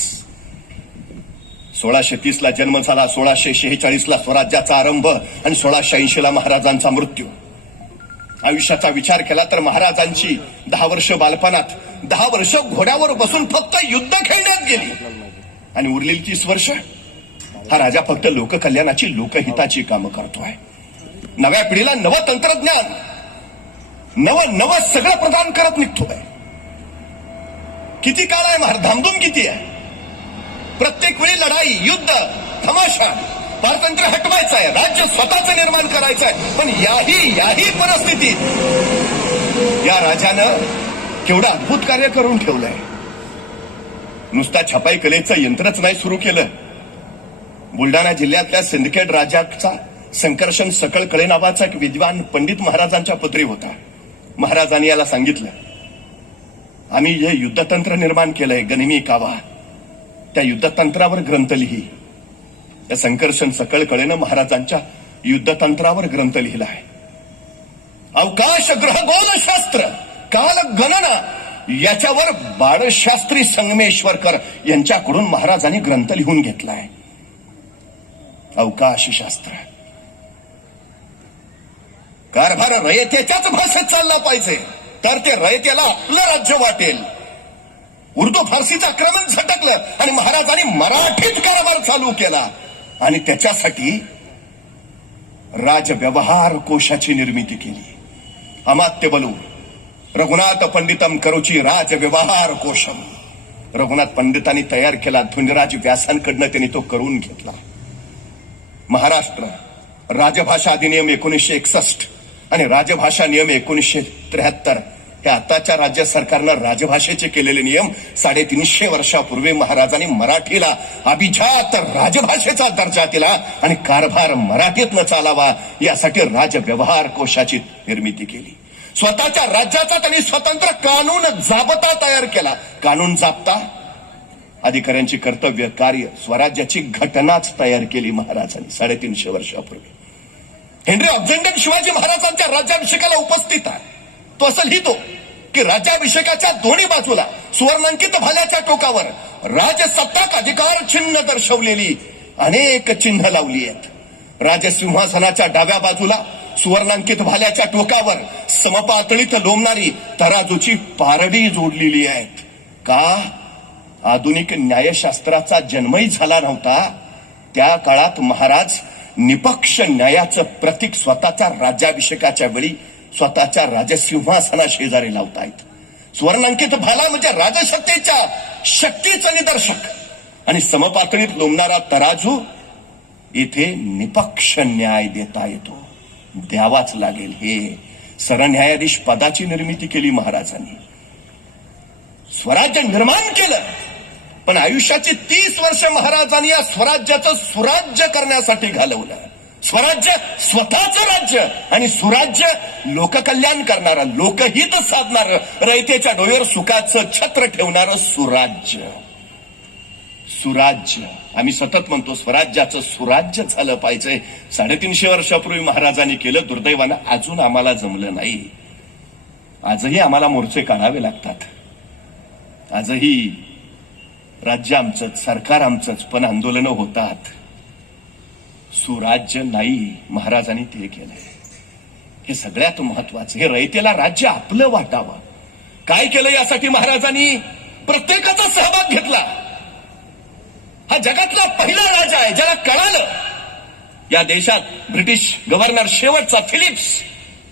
1630 ला जन्म झाला, 1646 ला स्वराज्याचा आरंभ आणि 1680 महाराजांचा मृत्यू. आयुष्याचा विचार केला तर महाराजांची 10 वर्ष बालपणात, 10 वर्ष घोड्यावर बसून फक्त युद्ध खेळण्यात गेली आणि उरलेली 30 वर्ष हा राजा फक्त लोककल्याणाची, लोकहिताची कामं करतोय. नव्या पिढीला नवं तंत्रज्ञान, नवं सगळं प्रदान करत निघतोय. किती काळ आहे महाराज, धामधूम किती आहे. प्रत्येक वेळी लढाई, युद्ध, तमाशा. पारतंत्र्य हटवायचं आहे, राज्य स्वतःचं निर्माण करायचं आहे. पण याही परिस्थितीत या राजानं केवढं अद्भुत कार्य करून ठेवलंय. नुसता छपाई कलेचं यंत्रच नाही सुरू केलं. बुलढाणा जिल्ह्यातल्या सिंदखेड राजाचा संकर्षण सकळ कळे नावाचा एक विद्वान पंडित महाराजांच्या पदरी होता. महाराजांनी याला सांगितलं, आम्ही जे युद्धतंत्र निर्माण केलंय गनिमी कावा, त्या युद्धतंत्रावर ग्रंथ लिही. त्या संकर्षण सकळ कळेनं महाराजांच्या युद्धतंत्रावर ग्रंथ लिहिला आहे. अवकाश ग्रहगोल शास्त्र, काल गणना, याच्यावर बाळशास्त्री संगमेश्वरकर यांच्याकडून महाराजांनी ग्रंथ लिहून घेतलाय. अवकाश शास्त्र. कारभार रयतेच्याच भाषेत चालला पाहिजे, तर ते रयतेला आपलं राज्य वाटेल. उर्दू फारसीचं आक्रमण झटकलं आणि महाराजांनी मराठीत कारभार चालू केला आणि त्याच्यासाठी राजव्यवहार कोशाची निर्मिती केली. अमात्य बलू रघुनाथ पंडितम करुची राज व्यवहार कोशम. रघुनाथ पंडितांनी तयार केला, धुंजराज व्यासांकडनं त्यांनी तो करून घेतला. महाराष्ट्र राजभाषा अधिनियम 1961 आणि राजभाषा नियम 1973 हे आताच्या राज्य सरकारनं राजभाषेचे केलेले नियम 350 वर्षापूर्वी महाराजांनी मराठीला अभिजात राजभाषेचा दर्जा दिला आणि कारभार मराठीतनं चालावा यासाठी राजव्यवहार कोशाची निर्मिती केली. स्वतःच्या राज्याचा त्यांनी स्वतंत्र कानून जाबता तयार केला. कानून जाबता अधिकाऱ्यांची कर्तव्य कार्य स्वराज्याची घटनाच तयार केली महाराजांनी 350 वर्षापूर्वी. हेनरी ऑक्झेंडन शिवाजी महाराजांच्या राज्याभिषेकाला उपस्थित आहे. तो असं लिहितो की राज्याभिषेकाच्या दोन्ही बाजूला सुवर्णांकित भाल्याच्या टोकावर राजसत्ताक अधिकार चिन्ह दर्शवलेली अनेक चिन्ह लावली आहेत. राजसिंहासनाच्या डाव्या बाजूला सुवर्णांकित भाल्याच्या टोकावर समपातळीत लोंबणारी तराजूची पारडी जोडलेली आहेत. का? आधुनिक न्यायशास्त्राचा जन्मही झाला नव्हता त्या काळात महाराज निपक्ष न्यायाचं प्रतीक स्वतःच्या राज्याभिषेकाच्या वेळी स्वतःच्या राजसिंहासना शेजारी लावतायत. सुवर्णांकित भाला म्हणजे राजसत्तेच्या शक्तीचं निदर्शक आणि समपातळीत लोंबणारा तराजू इथे निपक्ष न्याय देता येतो, द्यावाच लागेल. हे सरन्यायाधीश पदाची निर्मिती केली महाराजांनी. स्वराज्य निर्माण केलं, पण आयुष्याची 30 वर्ष महाराजांनी या स्वराज्याचं सुराज्य करण्यासाठी घालवलं. स्वराज्य स्वतःचं राज्य आणि सुराज्य लोककल्याण करणारं, लोकहित साधणारं, रयतेच्या डोळ्यावर सुखाचं छत्र ठेवणारं सुराज्य. सुराज्य आम्ही सतत म्हणतो स्वराज्याचं सुराज्य झालं पाहिजे. 350 वर्षापूर्वी महाराजांनी केलं. दुर्दैवानं अजून आम्हाला जमलं नाही. आजही आम्हाला मोर्चे काढावे लागतात. आजही राज्य आमचंच, सरकार आमचंच, पण आंदोलनं होतात. सुराज्य नाही, महाराजांनी ते केलंय. हे सगळ्यात महत्वाचं. हे रयतेला राज्य आपलं वाटावं. काय केलं यासाठी महाराजांनी? प्रत्येकाचा सहभाग घेतला. हा जगातला पहिला राजा आहे ज्याला कळालं. या देशात ब्रिटिश गव्हर्नर शेवटचा फिलिप्स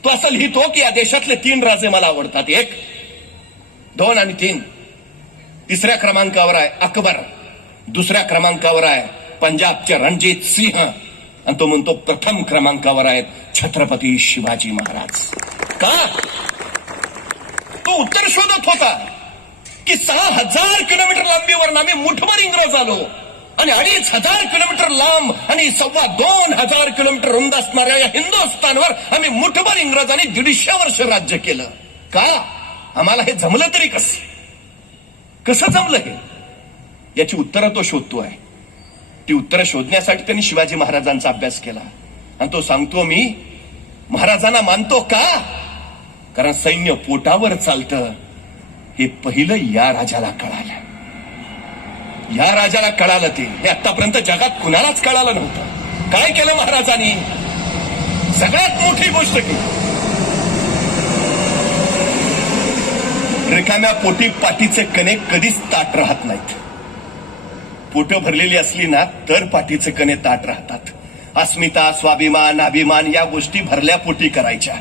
तो असं लिहितो की या देशातले 3 राजे मला आवडतात. 1, 2 आणि 3. तिसऱ्या क्रमांकावर आहे अकबर. दुसऱ्या क्रमांकावर आहे पंजाबचे रणजित सिंह आणि तो म्हणतो प्रथम क्रमांकावर आहेत छत्रपती शिवाजी महाराज. का? तो उत्तर शोधत होता की 6000 किलोमीटर लांबीवर आम्ही मुठभर इंग्रज आलो आणि 2500 किलोमीटर लांब आणि 2500 किलोमीटर रुंद असणाऱ्या या हिंदुस्थानवर आम्ही मुठभर इंग्रजांनी 150 वर्ष राज्य केलं. का? आम्हाला हे जमलं तरी कसं जमलं हे? याची उत्तरं तो शोधतोय. ती उत्तरं शोधण्यासाठी त्यांनी शिवाजी महाराजांचा अभ्यास केला आणि तो सांगतो मी महाराजांना मानतो. का? कारण सैन्य पोटावर चालतं हे पहिलं या राजाला कळालं. या राजाला कळालं ते. हे आतापर्यंत जगात कुणालाच कळालं नव्हतं. काय केलं महाराजांनी? सगळ्यात मोठी गोष्ट केली. रिकाम्या पोटी पाठीचे कणे कधीच ताट राहत नाहीत. पोटं भरलेली असली ना तर पाठीचे कणे ताट राहतात. अस्मिता, स्वाभिमान, अभिमान या गोष्टी भरल्या पोटी करायच्या.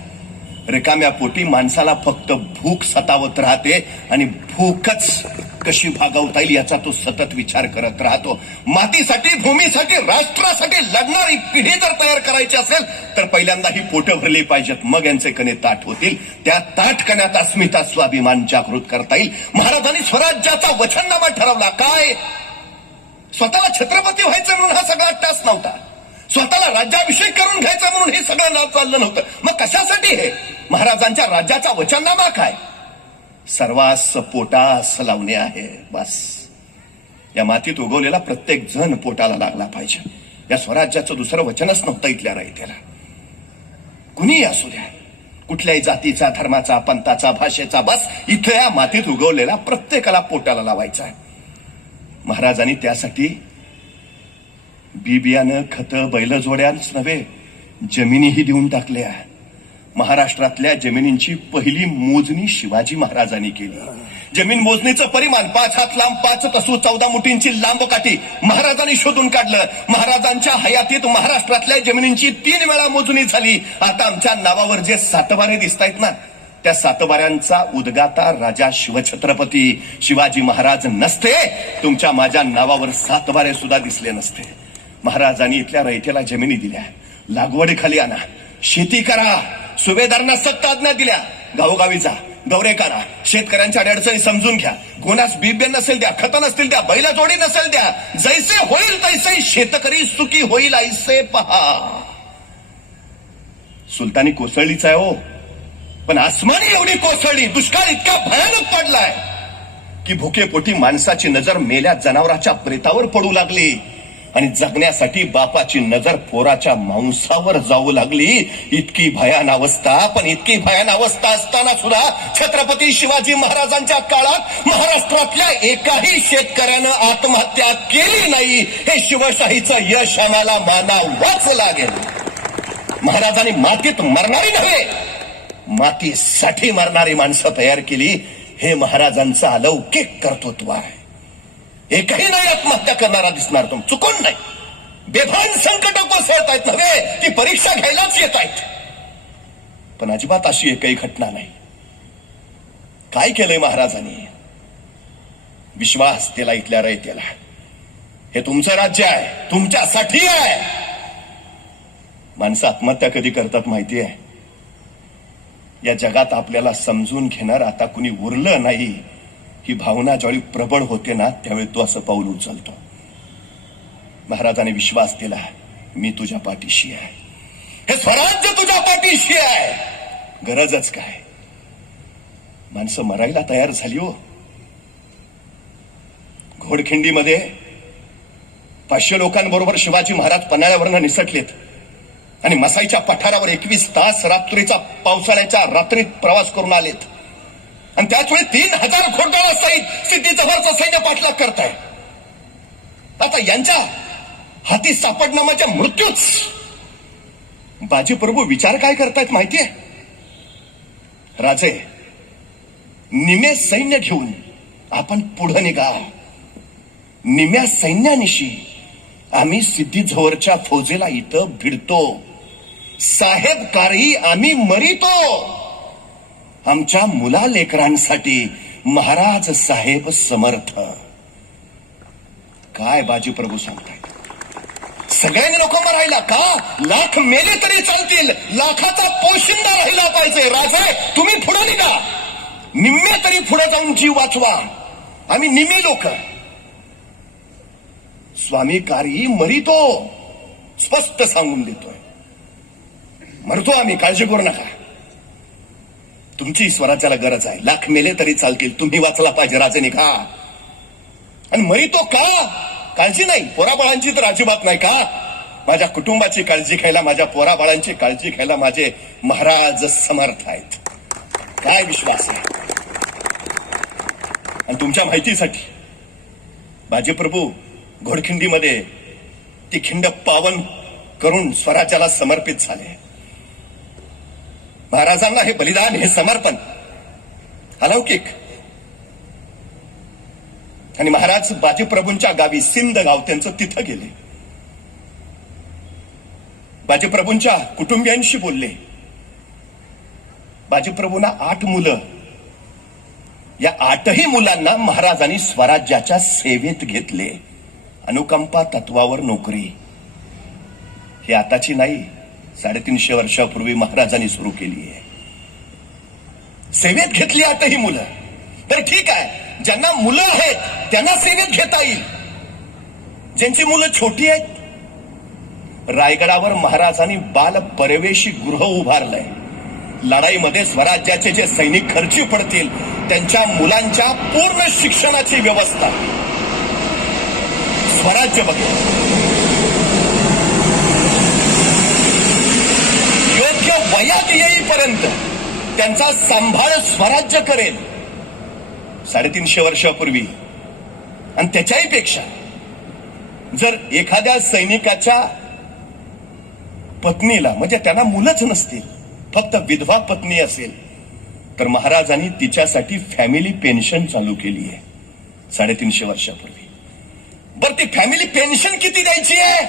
रिकाम्या पोटी माणसाला फक्त भूक सतावत राहते आणि भूकच कशी भागवता येईल याचा तो सतत विचार करत राहतो. मातीसाठी, भूमीसाठी, राष्ट्रासाठी लढणारी पिढी जर तयार करायची असेल तर पहिल्यांदा ही पोटं भरली पाहिजेत, मग यांचे कणे ताट होतील. त्या ताट कण्यात अस्मिता, स्वाभिमान जागृत करता येईल. महाराजांनी स्वराज्याचा वचननामा ठरवला. काय? स्वतःला छत्रपती व्हायचं म्हणून हा सगळा टास नव्हता. स्वतःला राज्याभिषेक करून घ्यायचा म्हणून हे सगळं नाव चाललं नव्हतं. मग कशासाठी हे? महाराजांच्या राज्याचा वचननामा काय? सर्वांस पोटास लावणे आहे. बस. या मातीत उगवलेला प्रत्येक जण पोटाला लागला पाहिजे. या स्वराज्याचं दुसरं वचनच नव्हतं इथल्या रयतेला. कुणीही असू द्या, कुठल्याही जातीचा, धर्माचा, पंथाचा, भाषेचा, बस इथल्या मातीत उगवलेला प्रत्येकाला पोटाला लावायचा आहे. महाराजांनी त्यासाठी बियाणं, खतं, बैलजोड्याच नव्हे जमिनीही देऊन टाकल्या. महाराष्ट्रातल्या जमिनींची पहिली मोजणी शिवाजी महाराजांनी केली. जमीन मोजणीचं परिमाण 5 हात लांब 5 तसू 14 मुठींची लांब काठी महाराजांनी शोधून काढलं. महाराजांच्या हयातीत महाराष्ट्रातल्या जमिनींची 3 वेळा मोजणी झाली. आता आमच्या नावावर जे सातबारे दिसतायत ना, त्या सातबाऱ्यांचा उद्गाता राजा शिवछत्रपती शिवाजी महाराज नसते, तुमच्या माझ्या नावावर सातबारे सुद्धा दिसले नसते. महाराजांनी इथल्या रयतेला जमिनी दिल्या, लागवडीखाली आणा, शेती करा, सुभेदारांना सक्त आज्ञा दिल्या, गावोगावी जा, दौरे करा, शेतकऱ्यांच्या अडचणी समजून घ्या, कोणास बिब्या नसेल द्या, खत नसतील द्या, बैला जोडी नसेल द्या, जैसे होईल तैसे शेतकरी सुखी होईल ऐसे पहा. सुलतानी कोसळलीच आहे हो, पण आसमानी एवढी कोसळली, दुष्काळ इतका भयानक पडलाय की भुकेपोटी माणसाची नजर मेल्या जनावराच्या प्रेतावर पडू लागली आणि जगण्यासाठी बापाची नजर पोराच्या मांसावर जाऊ लागली. इतकी भयान अवस्था, पण इतकी भयान अवस्था असताना सुद्धा छत्रपती शिवाजी महाराजांच्या काळात महाराष्ट्रातल्या एकाही शेतकऱ्यानं आत्महत्या केली नाही. हे शिवशाहीचं यश आम्हाला मानावंच लागेल. महाराजांनी मातीत मरणारी नव्हे, मातीसाठी मरणारी माणसं तयार केली. हे महाराजांचं अलौकिक कर्तृत्व आहे. एकही नाही आत्महत्या करणारा दिसणार तुम, चुकून नाही. बेभान संकट कोसळतायत नव्हे, ती परीक्षा घ्यायलाच येत आहेत, पण अजिबात अशी एकही घटना नाही. काय केलंय महाराजांनी? विश्वास दिला इथल्या रयतेला. हे तुमचं राज्य आहे, तुमच्यासाठी आहे. माणसं आत्महत्या कधी करतात माहिती आहे? या जगात आपल्याला समजून घेणार आता कुणी उरलं नाही. ही भावना ज्यावेळी प्रबळ होते ना, त्यावेळी तो असं पाऊल उचलतो. महाराजांनी विश्वास दिला, मी तुझ्या पाठीशी आहे, हे स्वराज्य तुझ्या पाठीशी आहे. गरजच काय? माणसं मरायला तयार झाली हो. घोडखिंडीमध्ये 500 लोकांबरोबर शिवाजी महाराज पन्हाळ्यावरनं निसटलेत आणि मसाईच्या पठारावर 21 तास रात्रीचा पावसाळ्याच्या रात्रीत प्रवास करून आलेत. आणि त्याचवेळी 3000 घोडदळ सहित सिद्धी-जव्हारचं सैन्य पाठलाग करताय. आता यांच्या हाती सापडणं म्हणजे मृत्यूच. बाजीप्रभू विचार काय करतायत माहितीये? राजे, निमे सैन्य घेऊन आपण पुढे निघा. निम्या सैन्यानिशी आम्ही सिद्धी-जव्हारच्या फौजेला इथं भिडतो. साहेब कारही आम्ही मरितो. आमच्या मुलालेकरांसाठी महाराज साहेब समर्थ. काय बाजीप्रभू सांगतायत? सगळ्यांनी लोक मरायला का? लाख मेले तरी चालतील, लाखाचा पोशिंदा राहिला पाहिजे. राजे, तुम्ही पुढे निघा, निम्मे तरी पुढे जाऊन जीव वाचवा. आम्ही निम्मी लोक. स्वामी कारी मरितो, स्पष्ट सांगून देतोय. मरतो आम्ही, काळजी करू नका. तुमची स्वराज्याला गरज आहे. लाख मेले तरी चालतील, तुम्ही वाचला पाहिजे. राजे निघा. आणि मरितो का? काळजी नाही, पोराबाळांची तर अजिबात नाही का? माझ्या कुटुंबाची काळजी घ्यायला, माझ्या पोराबाळांची काळजी घ्यायला माझे महाराज समर्थ आहेत. काय विश्वास आहे? आणि तुमच्या माहितीसाठी बाजीप्रभू घोडखिंडीमध्ये ती खिंड पावन करून स्वराज्याला समर्पित झाले. महाराजांना हे बलिदान, हे समर्पण अलौकिक. आणि महाराज बाजीप्रभूंच्या गावी, सिंध गाव त्यांचं, तिथं गेले. बाजीप्रभूंच्या कुटुंबियांशी बोलले. बाजीप्रभूंना 8 मुलं. या 8ही मुलांना महाराजांनी स्वराज्याच्या सेवेत घेतले. अनुकंपा तत्वावर नोकरी. ही आताची नाही, 350 वर्षापूर्वी महाराजांनी सुरू केली आहे. सेवेत घेतली 8ही मुलं. तर ठीक आहे, ज्यांना मुलं आहेत त्यांना सेवेत घेता येईल. ज्यांची मुलं छोटी आहेत, रायगडावर महाराजांनी बाल परवेशी गृह उभारलंय. लढाईमध्ये स्वराज्याचे जे सैनिक खर्ची पडतील त्यांच्या मुलांच्या पूर्ण शिक्षणाची व्यवस्था स्वराज्य बघेल. योग्य वयात येईपर्यंत त्यांचा सांभाळ स्वराज्य करेल. 350 वर्षापूर्वी. आणि त्याच्याही पेक्षा जर एखाद्या सैनिकाच्या पत्नीला, म्हणजे त्यांना मुलंच नसतील, फक्त विधवा पत्नी असेल तर महाराजांनी तिच्यासाठी फॅमिली पेन्शन चालू केली आहे 350 वर्षापूर्वी. बर ती फॅमिली पेन्शन किती द्यायची आहे?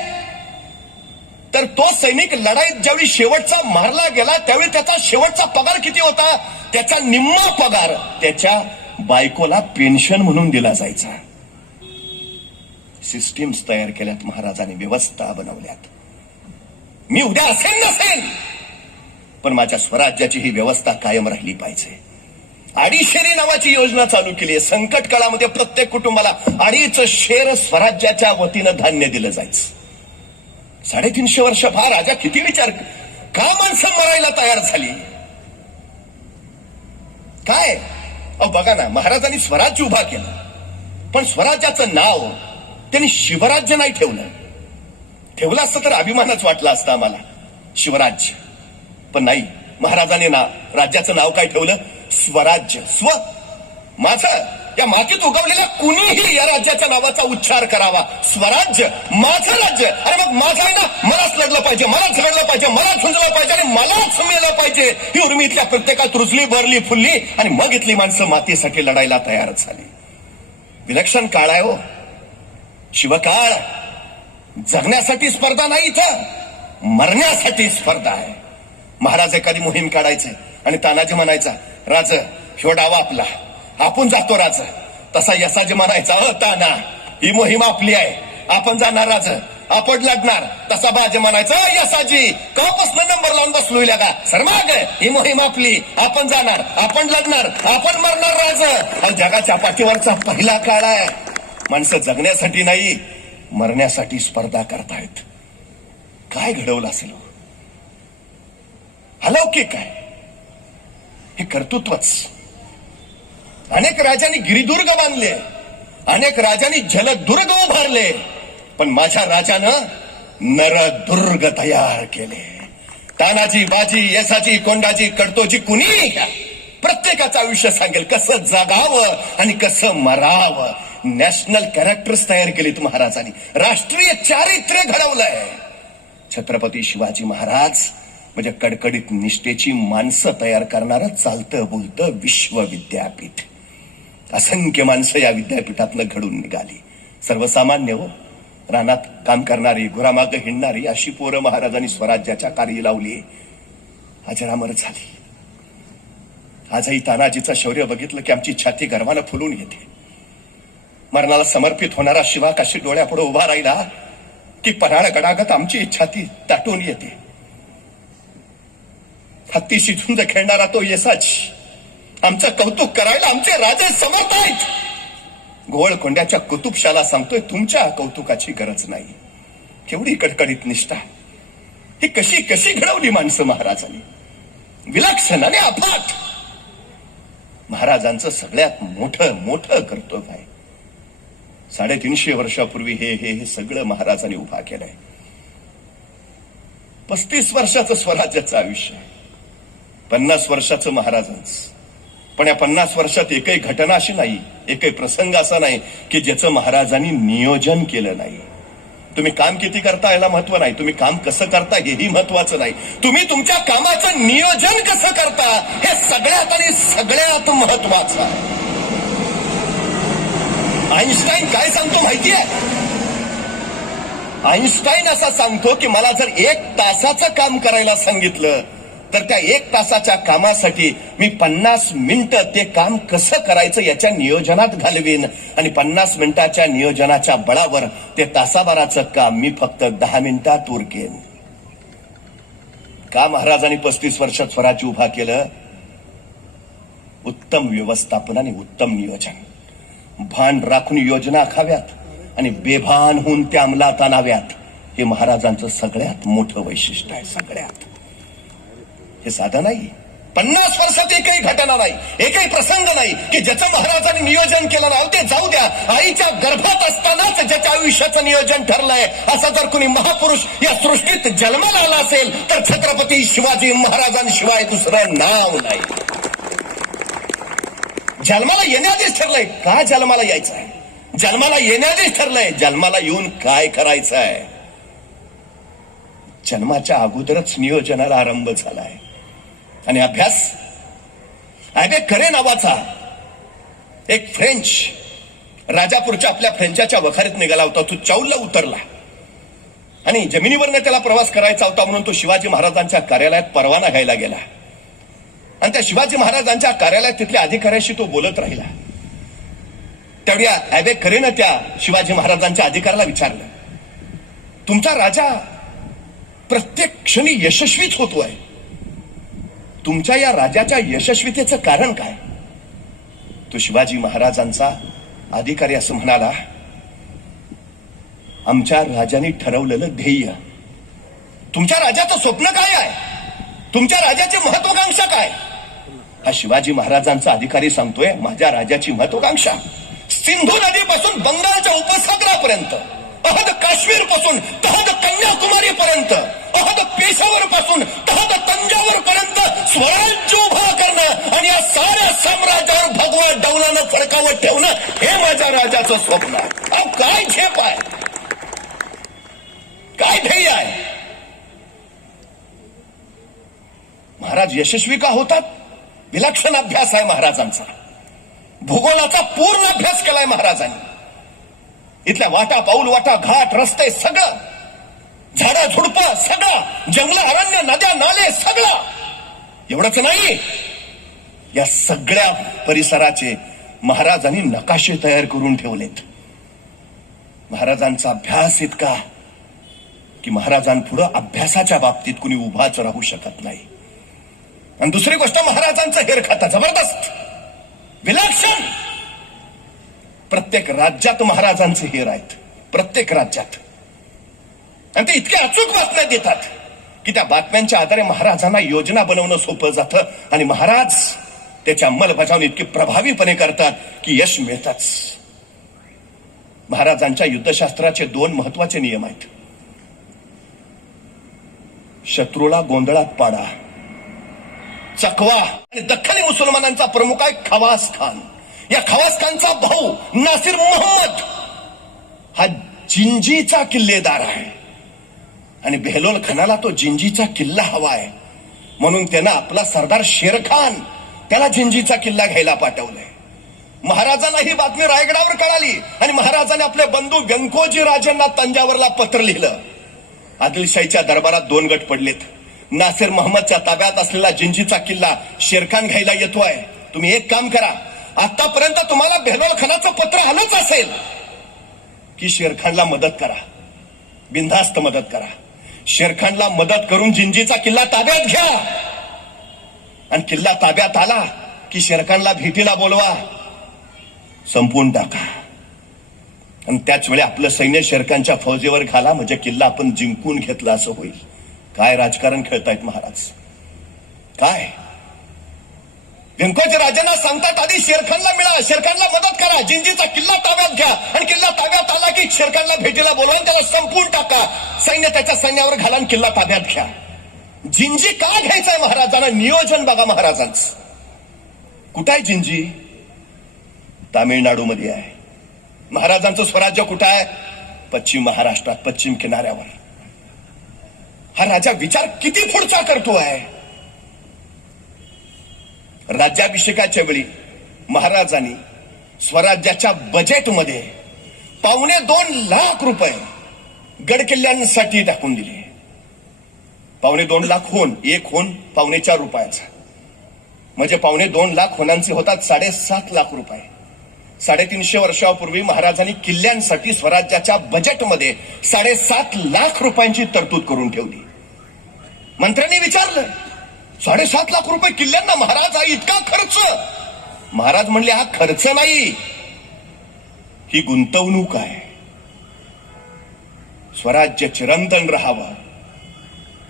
तर तो सैनिक लढाईत ज्यावेळी शेवटचा मारला गेला त्यावेळी त्याचा शेवटचा पगार किती होता? त्याचा निम्मा पगार त्याच्या बायकोला पेन्शन म्हणून दिला जायचा. सिस्टीम्स तयार केल्यात महाराजांनी, व्यवस्था बनवल्यात. मी उद्या असेल नसेल पण माझ्या स्वराज्याची ही व्यवस्था कायम राहिली पाहिजे. अडीशेरी नावाची योजना चालू केली आहे. संकट काळामध्ये प्रत्येक कुटुंबाला 2.5 शेर स्वराज्याच्या वतीनं धान्य दिलं जायचं. 350 वर्ष हा राजा किती विचार, का माणसं मरायला तयार झाली? काय बघा ना, महाराजांनी स्वराज्य उभा केलं पण स्वराज्याचं नाव त्यांनी शिवराज्य नाही ठेवलं. ठेवलं असतं तर अभिमानच वाटला असता आम्हाला, शिवराज्य. पण नाही, महाराजांनी राज्याचं नाव काय ठेवलं? स्वराज्य. स्व माझं, या मातीत उगवलेल्या कुणीही या राज्याच्या नावाचा उच्चार करावा. स्वराज्य, माझं राज्य. अरे मग माझं आहे ना, मलाच लढलं पाहिजे, मलाच लढलं पाहिजे, मलाच झुंजलं पाहिजे आणि मलाच मेलं पाहिजे. ही उर्मी इथल्या प्रत्येकात रुजली, भरली, फुलली आणि मग इथली माणसं मातीसाठी लढायला तयार झाली. विलक्षण काळ आहे हो, शिवकाळ. जगण्यासाठी स्पर्धा नाही, इथं मरण्यासाठी स्पर्धा आहे. महाराज एखादी मोहीम काढायचे आणि तानाजी म्हणायचा, राज ह्यो डावा आपला, आपण जातो राज. तसा यसाजी म्हणायचा, ताना ही मोहीम आपली आहे, आपण जाणार राज, आपण लढणार. तसा बाजे म्हणायचा, यसाजी कापासून नंबर लावून बसलोय का सर, माग ही मोहीम आपली, आपण जाणार, आपण लढणार, आपण मरणार राज. जगाच्या पाठीवरचा पहिला काळ आहे. माणसं जगण्यासाठी नाही मरण्यासाठी स्पर्धा करतायत. काय घडवलं असेल? अलौकिक आहे हे कर्तृत्वच. अनेक राजांनी गिरिदुर्ग बांधले, अनेक राजांनी जलदुर्ग उभारले, पण माझ्या राजानं नरदुर्ग तयार केले. तानाजी, बाजी, येसाजी, कोंडाजी, कडतोजी, कुणी प्रत्येकाचं आयुष्य सांगेल कसं जगावं आणि कसं मरावं. नॅशनल कॅरेक्टर्स तयार केलीत महाराजांनी, राष्ट्रीय चारित्र्य घडवलंय. छत्रपती शिवाजी महाराज म्हणजे कडकडीत निष्ठेची माणसं तयार करणारं चालतं बोलतं विश्वविद्यापीठ. असंख्य माणसं या विद्यापीठातनं घडून निघाली. सर्वसामान्य हो, रानात काम करणारी, गुरामाग हिंडणारी अशी पोरं महाराजांनी स्वराज्याच्या कार्य लावली, अजरामर झाली. आजही तानाजीचं शौर्य बघितलं की आमची छाती गर्वानं फुलून येते. मरणाला समर्पित होणारा शिवा काशी डोळ्यापुढे उभा राहिला की पराळ गडागत आमची छाती दाटून येते. हत्तीशी झुंज खेळणारा तो येसाजी, आमचं कौतुक करायला आमचे राजे समर्थ आहेत. गोवळकोंड्याच्या कुतुबशाला सांगतोय, तुमच्या कौतुकाची गरज नाही. केवढी कडकडीत निष्ठा, ही कशी कशी घडवली माणसं महाराजांनी, विलक्षण आणि अफाट. महाराजांचं सगळ्यात मोठं मोठं कर्तव्य आहे. 350 वर्षापूर्वी हे सगळं महाराजांनी उभा केलंय. 35 वर्षाचं स्वराज्याचं आयुष्य आहे, 50 वर्षाचं महाराजांचं. पण या 50 वर्षात एकही घटना अशी नाही, एकही प्रसंग असा नाही की ज्याचं महाराजांनी नियोजन केलं नाही. तुम्ही काम किती करता याला महत्व नाही, तुम्ही काम कसं करता हेही महत्वाचं नाही, तुम्ही तुमच्या कामाचं नियोजन कसं करता हे सगळ्यात आणि सगळ्यात महत्वाचं आहे. आईन्स्टाईन काय सांगतो माहितीये? आईन्स्टाईन असा सांगतो की मला जर 1 तासाचं काम करायला सांगितलं तर त्या 1 तासाच्या कामासाठी मी 50 मिनिटं ते काम कसं करायचं याच्या नियोजनात घालवीन आणि 50 मिनिटाच्या नियोजनाच्या बळावर ते तासाभराचं काम मी फक्त 10 मिनिटात उरकेन. का महाराजांनी 35 वर्षात स्वराज्य उभा केलं? उत्तम व्यवस्थापन आणि उत्तम नियोजन. भान राखून योजना आखाव्यात आणि बेभान होऊन त्या अंमलात आणाव्यात, हे महाराजांचं सगळ्यात मोठं वैशिष्ट्य आहे. सगळ्यात हे साधं नाही. 50 वर्षात एकही घटना नाही, एकही प्रसंग नाही की ज्याचं महाराजांनी नियोजन केलं नाही. ते जाऊ द्या, आईच्या गर्भात असतानाच ज्याच्या आयुष्याचं नियोजन ठरलंय असा जर कोणी महापुरुष या सृष्टीत जन्माला आला असेल तर छत्रपती शिवाजी महाराजांशिवाय दुसरं नाव नाही. जन्माला येण्याआधीच ठरलंय का जन्माला यायचं आहे, जन्माला येण्याआधीच ठरलंय जन्माला येऊन काय करायचं आहे. जन्माच्या अगोदरच नियोजनाला आरंभ झालाय. आणि अभ्यास ॲबे करे नावाचा एक फ्रेंच राजापूरच्या आपल्या फ्रेंचाच्या वखारीत निघाला होता. तो चौलला उतरला आणि जमिनीवरनं त्याला प्रवास करायचा होता म्हणून तो शिवाजी महाराजांच्या कार्यालयात परवाना घ्यायला गेला. आणि त्या शिवाजी महाराजांच्या कार्यालयात तिथल्या अधिकाऱ्याशी तो बोलत राहिला. त्यावेळी ॲबे करेनं त्या शिवाजी महाराजांच्या अधिकाऱ्याला विचारलं, तुमचा राजा प्रत्येक क्षणी यशस्वीच होतोय, तुमच्या या राजाच्या यशस्वीतेचं कारण काय? तो शिवाजी महाराजांचा अधिकारी असं म्हणाला, आमच्या राजाने ठरवलेलं ध्येय. तुमच्या राजाचं स्वप्न काय आहे? तुमच्या राजाची महत्वाकांक्षा काय? हा शिवाजी महाराजांचा अधिकारी सांगतोय, माझ्या राजाची महत्वाकांक्षा सिंधू नदीपासून बंगालच्या उपसागरापर्यंत, अहद काश्मीर पासून तहद कन्याकुमारी पर्यंत, अहद पेशावर पासून तहद तंजावर पर्यंत स्वराज्य उभा करणं आणि या साऱ्या साम्राज्यावर भगवा डौलानं फडकावत ठेवणं हे माझ्या राजाचं स्वप्न आहे. अहो काय झेप आहे, काय ध्येय आहे? महाराज यशस्वी का होतात? विलक्षण अभ्यास आहे महाराजांचा. भूगोलाचा पूर्ण अभ्यास केलाय महाराजांनी. इथल्या वाटा, पाऊल वाटा, घाट, रस्ते सगळं, झाडं झुडपं सगळं, जंगल, अरण्य, नद्या, नाले सगळं. एवढंच नाही, या सगळ्या परिसराचे महाराजांनी नकाशे तयार करून ठेवलेत. महाराजांचा अभ्यास इतका की महाराजांपुढं अभ्यासाच्या बाबतीत कुणी उभाच राहू शकत नाही. आणि दुसरी गोष्ट, महाराजांचं हेरखातं जबरदस्त, विलक्षण. प्रत्येक राज्यात महाराजांचे हेर आहेत, प्रत्येक राज्यात. आणि ते इतके अचूक बातम्या देतात की त्या बातम्यांच्या आधारे महाराजांना योजना बनवणं सोपं जातं आणि महाराज त्याची अंमलबजावणी इतकी प्रभावीपणे करतात की यश मिळतच. महाराजांच्या युद्धशास्त्राचे 2 महत्वाचे नियम आहेत. शत्रूला गोंधळात पाडा, चकवा. आणि दख्खनी मुसलमानांचा प्रमुख आहे खवास खान. या खवास खानचा भाऊ नासिर मोहम्मद हा जिंजीचा किल्लेदार आहे आणि बेहलोल खानाला तो जिंजीचा किल्ला हवा आहे म्हणून त्यानं आपला सरदार शेरखान त्याला जिंजीचा किल्ला घ्यायला पाठवलंय. महाराजांना ही बातमी रायगडावर कळाली आणि महाराजांनी आपले बंधू व्यंकोजी राजेंना तंजावरला पत्र लिहिलं. आदिलशाहीच्या दरबारात 2 गट पडलेत. नासिर मोहम्मदच्या ताब्यात असलेला जिंजीचा किल्ला शेरखान घ्यायला येतोय. तुम्ही एक काम करा, आतापर्यंत तुम्हाला बेहलोल खानाचं पत्र आलंच असेल की शेरखानला मदत करा, बिनधास्त मदत करा. शेरखानला मदत करून जिंजीचा किल्ला ताब्यात घ्या आणि किल्ला ताब्यात आला की शेरखानला भेटीला बोलवा, संपवून टाका. आणि त्याच वेळी आपलं सैन्य शेरखानच्या फौजेवर घाला, म्हणजे किल्ला आपण जिंकून घेतला असं होईल. काय राजकारण खेळतायत महाराज, काय? व्यंकोजी राजांना सांगतात, आधी शेरखानला मिळा, शेरखानला मदत करा, जिंजीचा किल्ला ताब्यात घ्या आणि किल्ला ताब्यात आला की शेरखानला भेटीला बोलवून त्याला संपवून टाका, सैन्य त्याच्या सैन्यावर घाला आणि किल्ला ताब्यात घ्या. जिंजी का घ्यायचंय महाराजांना? नियोजन बघा महाराजांचं. कुठं आहे जिंजी? तामिळनाडूमध्ये आहे. महाराजांचं स्वराज्य कुठं आहे? पश्चिम महाराष्ट्रात, पश्चिम किनाऱ्यावर. हा राजा विचार किती पुढचा करतोय. राज्याभिषेकाच्या वेळी महाराजांनी स्वराज्याच्या बजेटमध्ये 2.25 लाख रुपये गड किल्ल्यांसाठी टाकून दिले. 2.25 लाख होन, एक होन 4.25 रुपयाचा, म्हणजे 2.25 लाख होनांचे होतात 7.5 लाख रुपये. 350 वर्षापूर्वी महाराजांनी किल्ल्यांसाठी स्वराज्याच्या बजेटमध्ये 7.5 लाख रुपयांची तरतूद करून ठेवली. मंत्र्यांनी विचारलं, 7.5 लाख रुपये किल्ल्यांना महाराज, हा इतका खर्च? महाराज म्हणले, हा खर्च नाही, ही गुंतवणूक आहे. स्वराज्य चिरंतन राहावं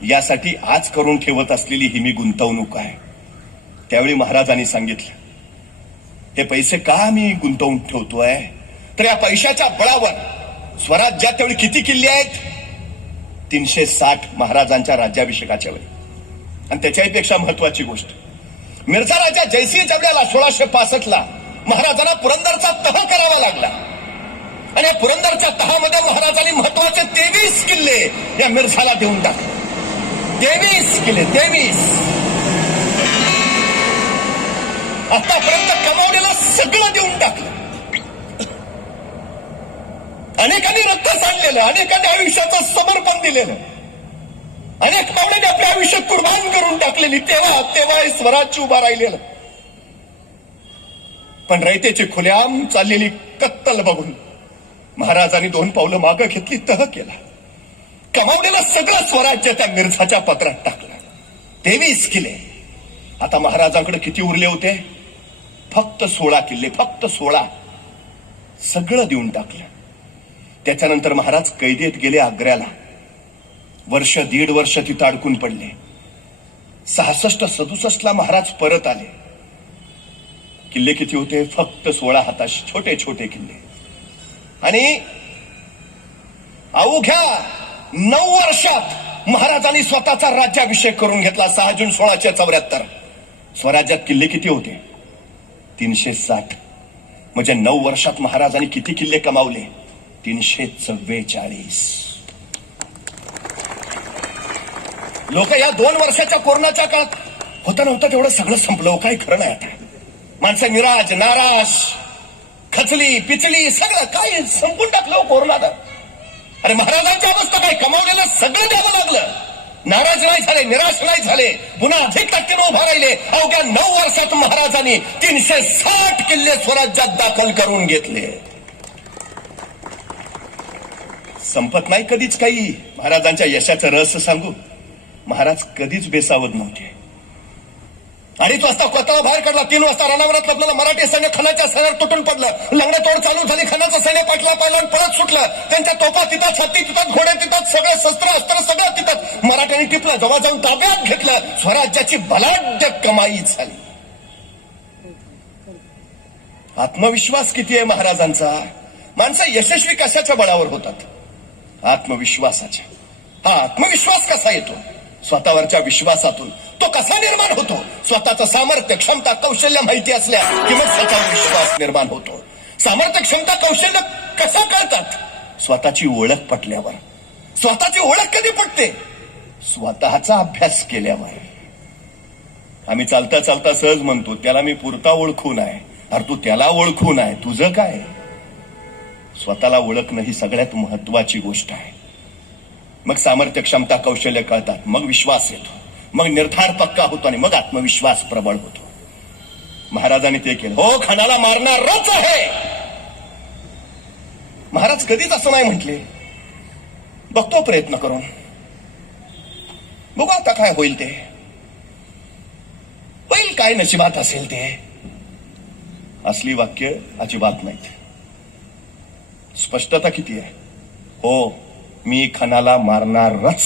यासाठी आज करून ठेवत असलेली ही मी गुंतवणूक आहे. त्यावेळी महाराजांनी सांगितलं, हे पैसे का मी गुंतवून ठेवतोय? तर या पैशाच्या बळावर स्वराज्यात त्यावेळी किती किल्ले आहेत? 360 महाराजांच्या राज्याभिषेकाच्या वेळी. आणि त्याच्याहीपेक्षा महत्वाची गोष्ट, मिर्झा राजा जयसिंह जवळ्याला 1665 महाराजांना पुरंदरचा तह करावा लागला आणि या पुरंदरच्या तहामध्ये महाराजांनी महत्वाचे 23 किल्ले या मिर्झाला देऊन टाकले. 23 किल्ले, 23. आतापर्यंत कमावलेलं सगळं देऊन टाकलं. अनेकांनी रक्त सांडलेलं, अनेकांनी आयुष्याचं समर्पण दिलेलं, अनेक मावळ्यांनी आपल्या आयुष्य कुर्बान करून टाकलेली, तेव्हा हे स्वराज्य उभा राहिलेलं. पण रयतेची खुलेआम चाललेली कत्तल बघून महाराजांनी 2 पावलं मागं घेतली, तह केला. कमावलेलं सगळं स्वराज्य त्या मिर्झाच्या पत्रात टाकलं. 23 किल्ले. आता महाराजांकडे किती उरले होते? फक्त 16 किल्ले, फक्त 16. सगळं देऊन टाकलं. त्याच्यानंतर महाराज कैदेत गेले आग्र्याला. 1.5 वर्ष तिथं अडकून पडले. 66-67 महाराज परत आले. किल्ले किती होते? फक्त 16 हाताशी, छोटे छोटे किल्ले. आणि अवघ्या 9 वर्षात महाराजांनी स्वतःचा राज्याभिषेक करून घेतला. 6 जून 1674. स्वराज्यात किल्ले किती होते? 360. म्हणजे 9 वर्षात महाराजांनी किती किल्ले कमावले? 344. लोक या 2 वर्षाच्या कोरोनाच्या काळात होता नव्हतं तेवढं सगळं संपलं. काही खरं नाही. आता माणसं निराश, नाराज, खचली, पिचली, सगळं काय संपून टाकलं कोरोनानं. अरे महाराजांची अवस्था काय? कमावलेलं सगळं द्यावं लागलं. नाराज नाही झाले, निराश नाही झाले, पुन्हा अधिक ताकदीनं उभा राहिले. अवघ्या 9 वर्षात महाराजांनी 360 किल्ले स्वराज्यात दाखल करून घेतले. संपत नाही कधीच काही. महाराजांच्या यशाचं रहस्य सांगू. महाराज कधीच बेसावत नव्हते. 2:30 वाजता कोतळा बाहेर काढला. 3 वाजता रणावरात लपलेलं मराठी सैन्य खणाच्या सैन्यात तुटून पडलं. लंगडतोड चालू झाली. खणाचं सैन्य पाटला पाहिलं, पळत सुटलं. त्यांच्या तोफा तिथं, छाती तिथं, घोडे तिथं, सगळे शस्त्र अस्त्र सगळं तिथं. मराठ्यांनी टिपलं, जवळ जाऊन ताब्यात घेतलं. स्वराज्याची बलाढ्य कमाई झाली. आत्मविश्वास किती आहे महाराजांचा? माणसं यशस्वी कशाच्या बळावर होतात? आत्मविश्वासाच्या. हा आत्मविश्वास कसा येतो? स्वतःवरच्या विश्वासातून. तो कसा निर्माण होतो? स्वतःचं सामर्थ्य, क्षमता, कौशल्य माहिती असल्या की मग स्वतःवर विश्वास निर्माण होतो. सामर्थ्य, क्षमता, कौशल्य कसं कळतात? स्वतःची ओळख पटल्यावर. स्वतःची ओळख कधी पटते? स्वतःचा अभ्यास केल्यावर. आम्ही चालता चालता सहज म्हणतो, त्याला मी पुरता ओळखून आहे. अरे तू त्याला ओळखून आहे, तुझं काय? स्वतःला ओळखणं ही सगळ्यात महत्वाची गोष्ट आहे. मग सामर्थ्य, क्षमता, कौशल्य कळतात, मग विश्वास येतो, मग निर्धार पक्का होतो आणि मग आत्मविश्वास प्रबळ होतो. महाराजांनी ते केलं. हो, खणाला मारणारच आहे. महाराज कधीच असं नाही म्हटले. बघतो प्रयत्न करून, बघू आता काय होईल ते. होईल काय नशिबात असेल ते. असली वाक्य अजिबात नाहीत. स्पष्टता किती आहे? हो, मी खणाला मारणारच.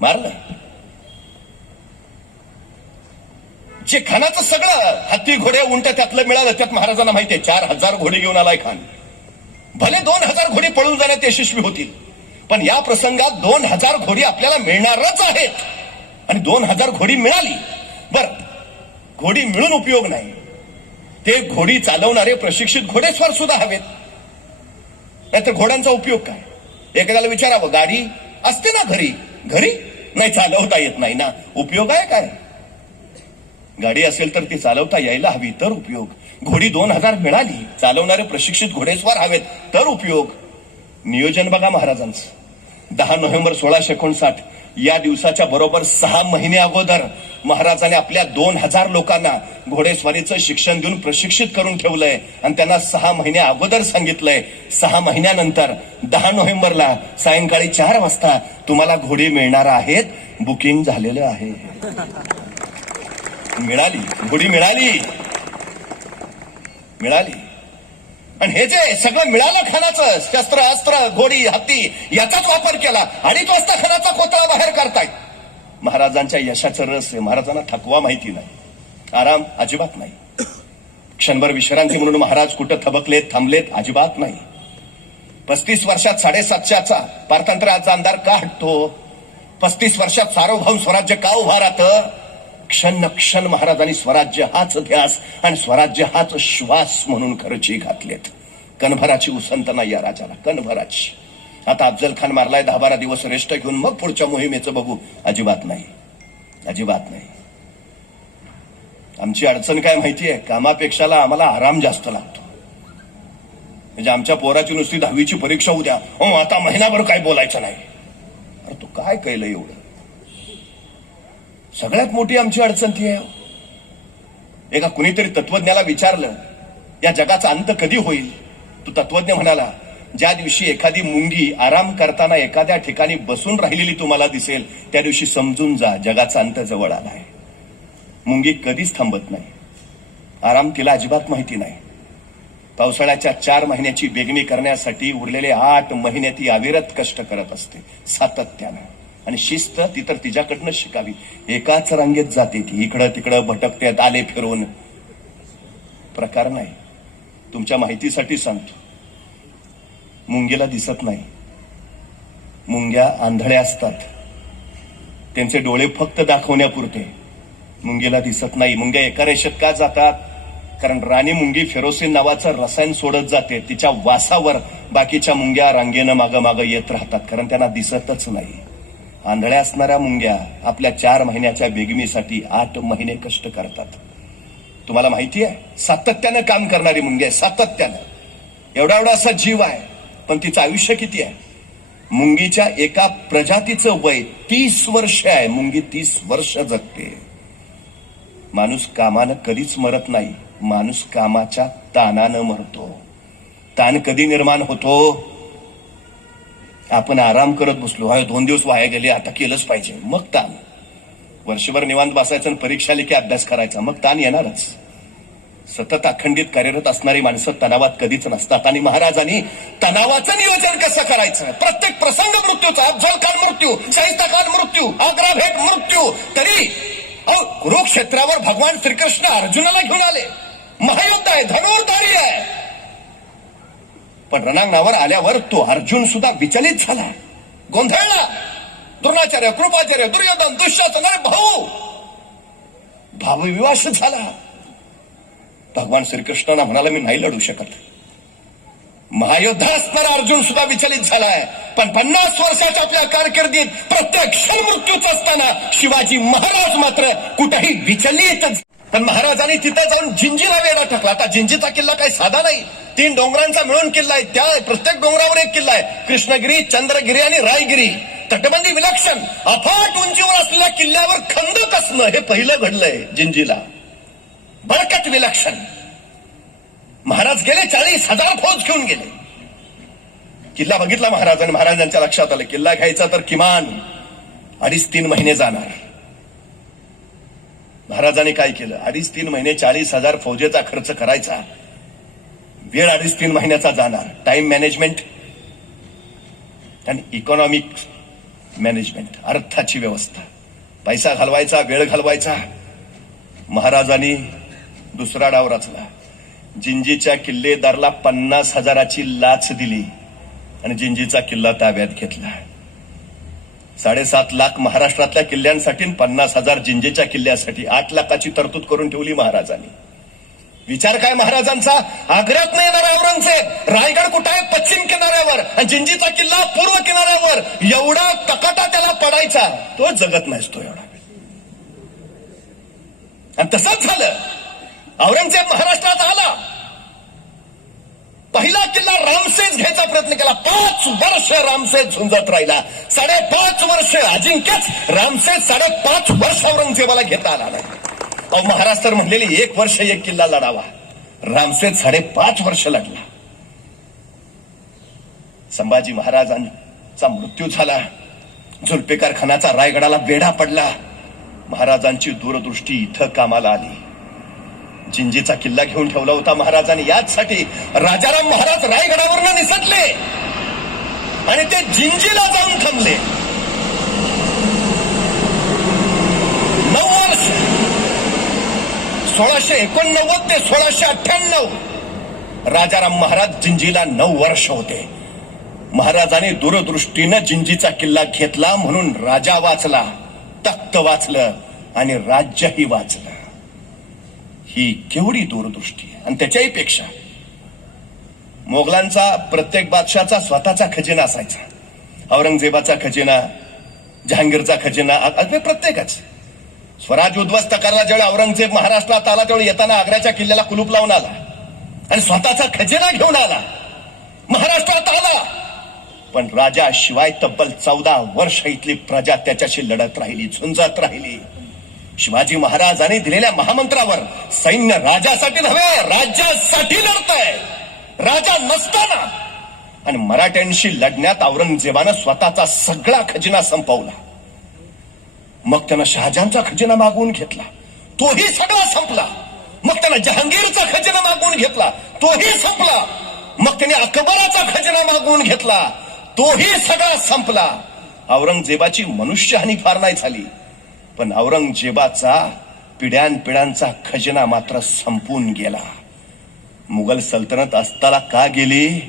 मारलं. जे खानाचं सगळं हत्ती, घोडे, उंट त्यातलं मिळालं. त्यात महाराजांना माहितीये 4000 घोडे घेऊन आलाय खान. भले 2000 घोडी पळून जाण्यात यशस्वी होतील, पण या प्रसंगात 2000 घोडी आपल्याला मिळणारच आहेत. आणि 2000 घोडी मिळाली. बर, घोडी मिळून उपयोग नाही. ते घोडी चालवणारे प्रशिक्षित घोडेस्वार सुद्धा हवेत. नाहीतर घोड्यांचा उपयोग काय? एखाद्याला विचारावं, गाडी असते ना घरी, घरी नाही चालवता येत नाही ना, उपयोग आहे काय? गाडी असेल तर ती चालवता यायला हवी तर उपयोग. घोडी 2000 मिळाली, चालवणारे प्रशिक्षित घोडेस्वार हवेत तर उपयोग. नियोजन बघा महाराजांचं. 10 नोव्हेंबर 1659 या दिवसाच्या बरोबर 6 महिने अगोदर महाराजांनी आपल्या 2000 लोकांना घोडेस्वारीचं शिक्षण देऊन प्रशिक्षित करून ठेवलंय. आणि त्यांना 6 महिने अगोदर सांगितलंय, 6 महिन्यानंतर 10 नोव्हेंबरला सायंकाळी 4 वाजता तुम्हाला घोडी मिळणार आहेत. बुकिंग झालेलं आहे. मिळाली घोडी, मिळाली. आणि हे जे सगळं मिळालं खानाचं, शस्त्र, अस्त्र, घोडी, हत्ती, याचाच वापर केला. 2:30 वाजता खानाचा कोतळा बाहेर काढतायत. महाराजांच्या यशाचं रहस्य. महाराजांना थकवा माहिती नाही, आराम अजिबात नाही. क्षणभर विश्रांती म्हणून महाराज कुठं थबकलेत, थांबलेत? अजिबात नाही. 35 वर्षात 750चा पारतंत्र्याचा अंधार का हटतो? 35 वर्षात सार्वभौम स्वराज्य का उभा राहतं? क्षण न क्षण महाराजांनी स्वराज्य हाच ध्यास आणि स्वराज्य हाच श्वास म्हणून खर्ची घातलेत. कणभराची उसंत नाही या राजाला, कणभराची. आता अफजल खान मारलाय, 10-12 दिवस रेस्ट घेऊन मग पुढच्या मोहिमेचं बघू. अजिबात नाही, अजिबात नाही. आमची अडचण काय माहितीये, कामापेक्षाला आम्हाला आराम जास्त लागतो. म्हणजे आमच्या पोराची नुसती 10वीची परीक्षा उद्या, हो आता महिनाभर काय बोलायचं नाही. अरे तू काय केलं एवढं? सगळ्यात मोठी आमची अडचण ती आहे. एका कुणीतरी तत्वज्ञाला विचारलं, या जगाचा अंत कधी होईल? तो तत्वज्ञ म्हणाला, ज्या दिवशी एखादी मुंगी आराम करताना एखाद्या ठिकाणी बसून राहिलेली तुम्हाला दिसेल, त्या दिवशी समजून जा जगाचा अंत जवळ आलाय. मुंगी कधीच थांबत नाही. आराम तिला अजिबात माहिती नाही. पावसाळ्याच्या 4 महिन्याची बेगणी करण्यासाठी उरलेले 8 महिने ती अविरत कष्ट करत असते, सातत्यानं. आणि शिस्त ती तर तिच्याकडनं शिकावी. एकाच रांगेत जाते ती, इकडं तिकडं भटकते, आले फिरून. प्रकार नाही. तुमच्या माहितीसाठी सांगतो, मुंगीला दिसत नाही. मुंग्या आंधळ्या असतात. त्यांचे डोळे फक्त दाखवण्यापुरते. मुंगीला दिसत नाही. मुंग्या एका रेषेत का जातात? कारण राणी मुंगी फेरोसिन नावाचं रसायन सोडत जाते. तिच्या वासावर बाकीच्या मुंग्या रांगेनं मागं मागं येत राहतात, कारण त्यांना दिसतच नाही. आंधळ्या असणाऱ्या मुंग्या आपल्या 4 महिन्याच्या बेगमीसाठी 8 महिने कष्ट करतात. तुम्हाला माहिती आहे, सातत्यानं काम करणारी मुंगी आहे, सातत्यानं. एवढा असा जीव आहे, पण तिचं आयुष्य किती आहे? मुंगीच्या एका प्रजातीचं वय 30 वर्ष आहे. मुंगी 30 वर्ष जगते. माणूस कामानं कधीच मरत नाही. माणूस कामाच्या ताणानं मरतो. ताण कधी निर्माण होतो? आपण आराम करत बसलो, 2 दिवस वाया गेले, आता केलंच पाहिजे, मग ताण. वर्षभर निवांत बसायचं आणि परीक्षा लेखी अभ्यास करायचा, मग ताण येणारच. सतत अखंडित कार्यरत असणारी माणसं तणावात कधीच नसतात. आणि महाराजांनी तणावाचं नियोजन कसं करायचं? प्रत्येक प्रसंग मृत्यूचा, अफजल खान मृत्यू, शाहिस्ता खान मृत्यू, आग्रा भेट मृत्यू. तरी कुरुक्षेत्रावर भगवान श्रीकृष्ण अर्जुनाला घेऊन आले. महायुद्ध आहे, धनुर्धारी आहे. पण रणांगणावर आल्यावर तो अर्जुन सुद्धा विचलित झाला, गोंधळला. द्रोणाचार्य, कृपाचार्य, दुर्योधन, दुःशासन, अरे भाऊ, भावविवास झाला. भगवान श्रीकृष्णांना म्हणाला, मी नाही लढू शकत. महायोद्धा असणारा अर्जुन सुद्धा विचलित झालाय. पण 50 वर्षाच्या आपल्या कारकिर्दीत प्रत्येक क्षण मृत्यूच असताना शिवाजी महाराज मात्र कुठेही विचलित. पण महाराजांनी तिथे जाऊन जिंजीला वेढा टाकला. आता जिंजीचा किल्ला काही साधा नाही, 3 डोंगरांचा मिळून किल्ला आहे. त्या प्रत्येक डोंगरावर एक किल्ला आहे. कृष्णगिरी, चंद्रगिरी आणि रायगिरी. तटबंदी विलक्षण. अफाट उंचीवर असलेल्या किल्ल्यावर खंदक असणं हे पहिलं घडलंय जिंजीला. बळकट विलक्षण. महाराज गेले, 40,000 फौज घेऊन गेले. किल्ला बघितला महाराजांनी. महाराजांच्या लक्षात आलं, किल्ला घ्यायचा तर किमान 2.5-3 महिने जाणार. महाराजांनी काय केलं? 2.5-3 महिने 40,000 फौजेचा खर्च करायचा. वेळ 2.5-3 महिन्याचा जाणार. टाइम मॅनेजमेंट आणि इकॉनॉमिक मॅनेजमेंट, अर्थाची व्यवस्था. पैसा घालवायचा, वेळ घालवायचा. महाराजांनी दुसरा डाव रचला. जिंजीच्या किल्लेदारला 50,000ची लाच दिली आणि जिंजीचा किल्ला ताब्यात घेतला. 7.5 लाख महाराष्ट्रातल्या किल्ल्यांसाठी, 50,000 जिंजीच्या किल्ल्यासाठी. 8 लाखाची तरतूद करून ठेवली महाराजांनी. विचार काय महाराजांचा? आग्र्यात नाही येणारा औरंगजेब, रायगड कुठं आहे? पश्चिम किनाऱ्यावर, आणि जिंजीचा किल्ला पूर्व किनाऱ्यावर. एवढा तकाटा त्याला पडायचा, तो जगत नसतो एवढा. आणि तसंच झालं. औरंगजेब महाराष्ट्रात आला. पहिला किल्ला रामसेज घ्यायचा प्रयत्न केला. 5 वर्ष रामसेज झुंजत राहिला. 5.5 वर्ष अजिंक्यच रामसेज 5.5 वर्ष औरंगजेबाला घेता आला नाही. महाराज तर म्हणलेली 1 वर्ष 1 किल्ला लढावा. रामसेज 5.5 वर्ष लढला. संभाजी महाराजांचा मृत्यू झाला. जुल्फिकार खानाचा रायगडाला वेढा पडला. महाराजांची दूरदृष्टी इथं कामाला आली. जिंजीचा किल्ला घेऊन ठेवला होता महाराजांनी. याचसाठी राजाराम महाराज रायगडावरनं निसटले आणि ते जिंजीला जाऊन थांबले. 9 वर्ष, 1689 ते 1698 राजाराम महाराज जिंजीला 9 वर्ष होते. महाराजांनी दूरदृष्टीनं जिंजीचा किल्ला घेतला म्हणून राजा वाचला, तख्त वाचलं आणि राज्यही वाचलं. ही केवढी दूरदृष्टी आहे. आणि त्याच्याही पेक्षा मोगलांचा प्रत्येक बादशाचा स्वतःचा खजिना असायचा. औरंगजेबाचा खजिना, जहांगीरचा खजिना, प्रत्येकाच. स्वराज उद्ध्वस्त करायला जेव्हा औरंगजेब महाराष्ट्रात आला तेव्हा येताना आग्र्याच्या किल्ल्याला कुलूप लावून आला आणि स्वतःचा खजिना घेऊन आला, महाराष्ट्रात आला. पण राजा शिवाय तब्बल 14 वर्ष इथली प्रजा त्याच्याशी लढत राहिली, झुंजत राहिली. शिवाजी महाराजांनी दिलेल्या महामंत्रावर सैन्य राजासाठी नव्हे राज्यासाठी लढतंय, राजा नसताना. आणि मराठ्यांशी लढण्यात औरंगजेबानं स्वतःचा सगळा खजिना संपवला. मग त्यानं शहाजहानचा खजिना मागवून घेतला, तोही सगळा संपला. मग त्यानं जहांगीरचा खजिना मागवून घेतला, तोही संपला. मग त्याने अकबराचा खजिना मागवून घेतला, तोही सगळा संपला. औरंगजेबाची मनुष्यहानी फार नाही झाली, पण औरंगजेबाचा पिढ्यानपिढ्यांचा खजिना मात्र संपून गेला. मुघल सल्तनत अस्ताला का गेली?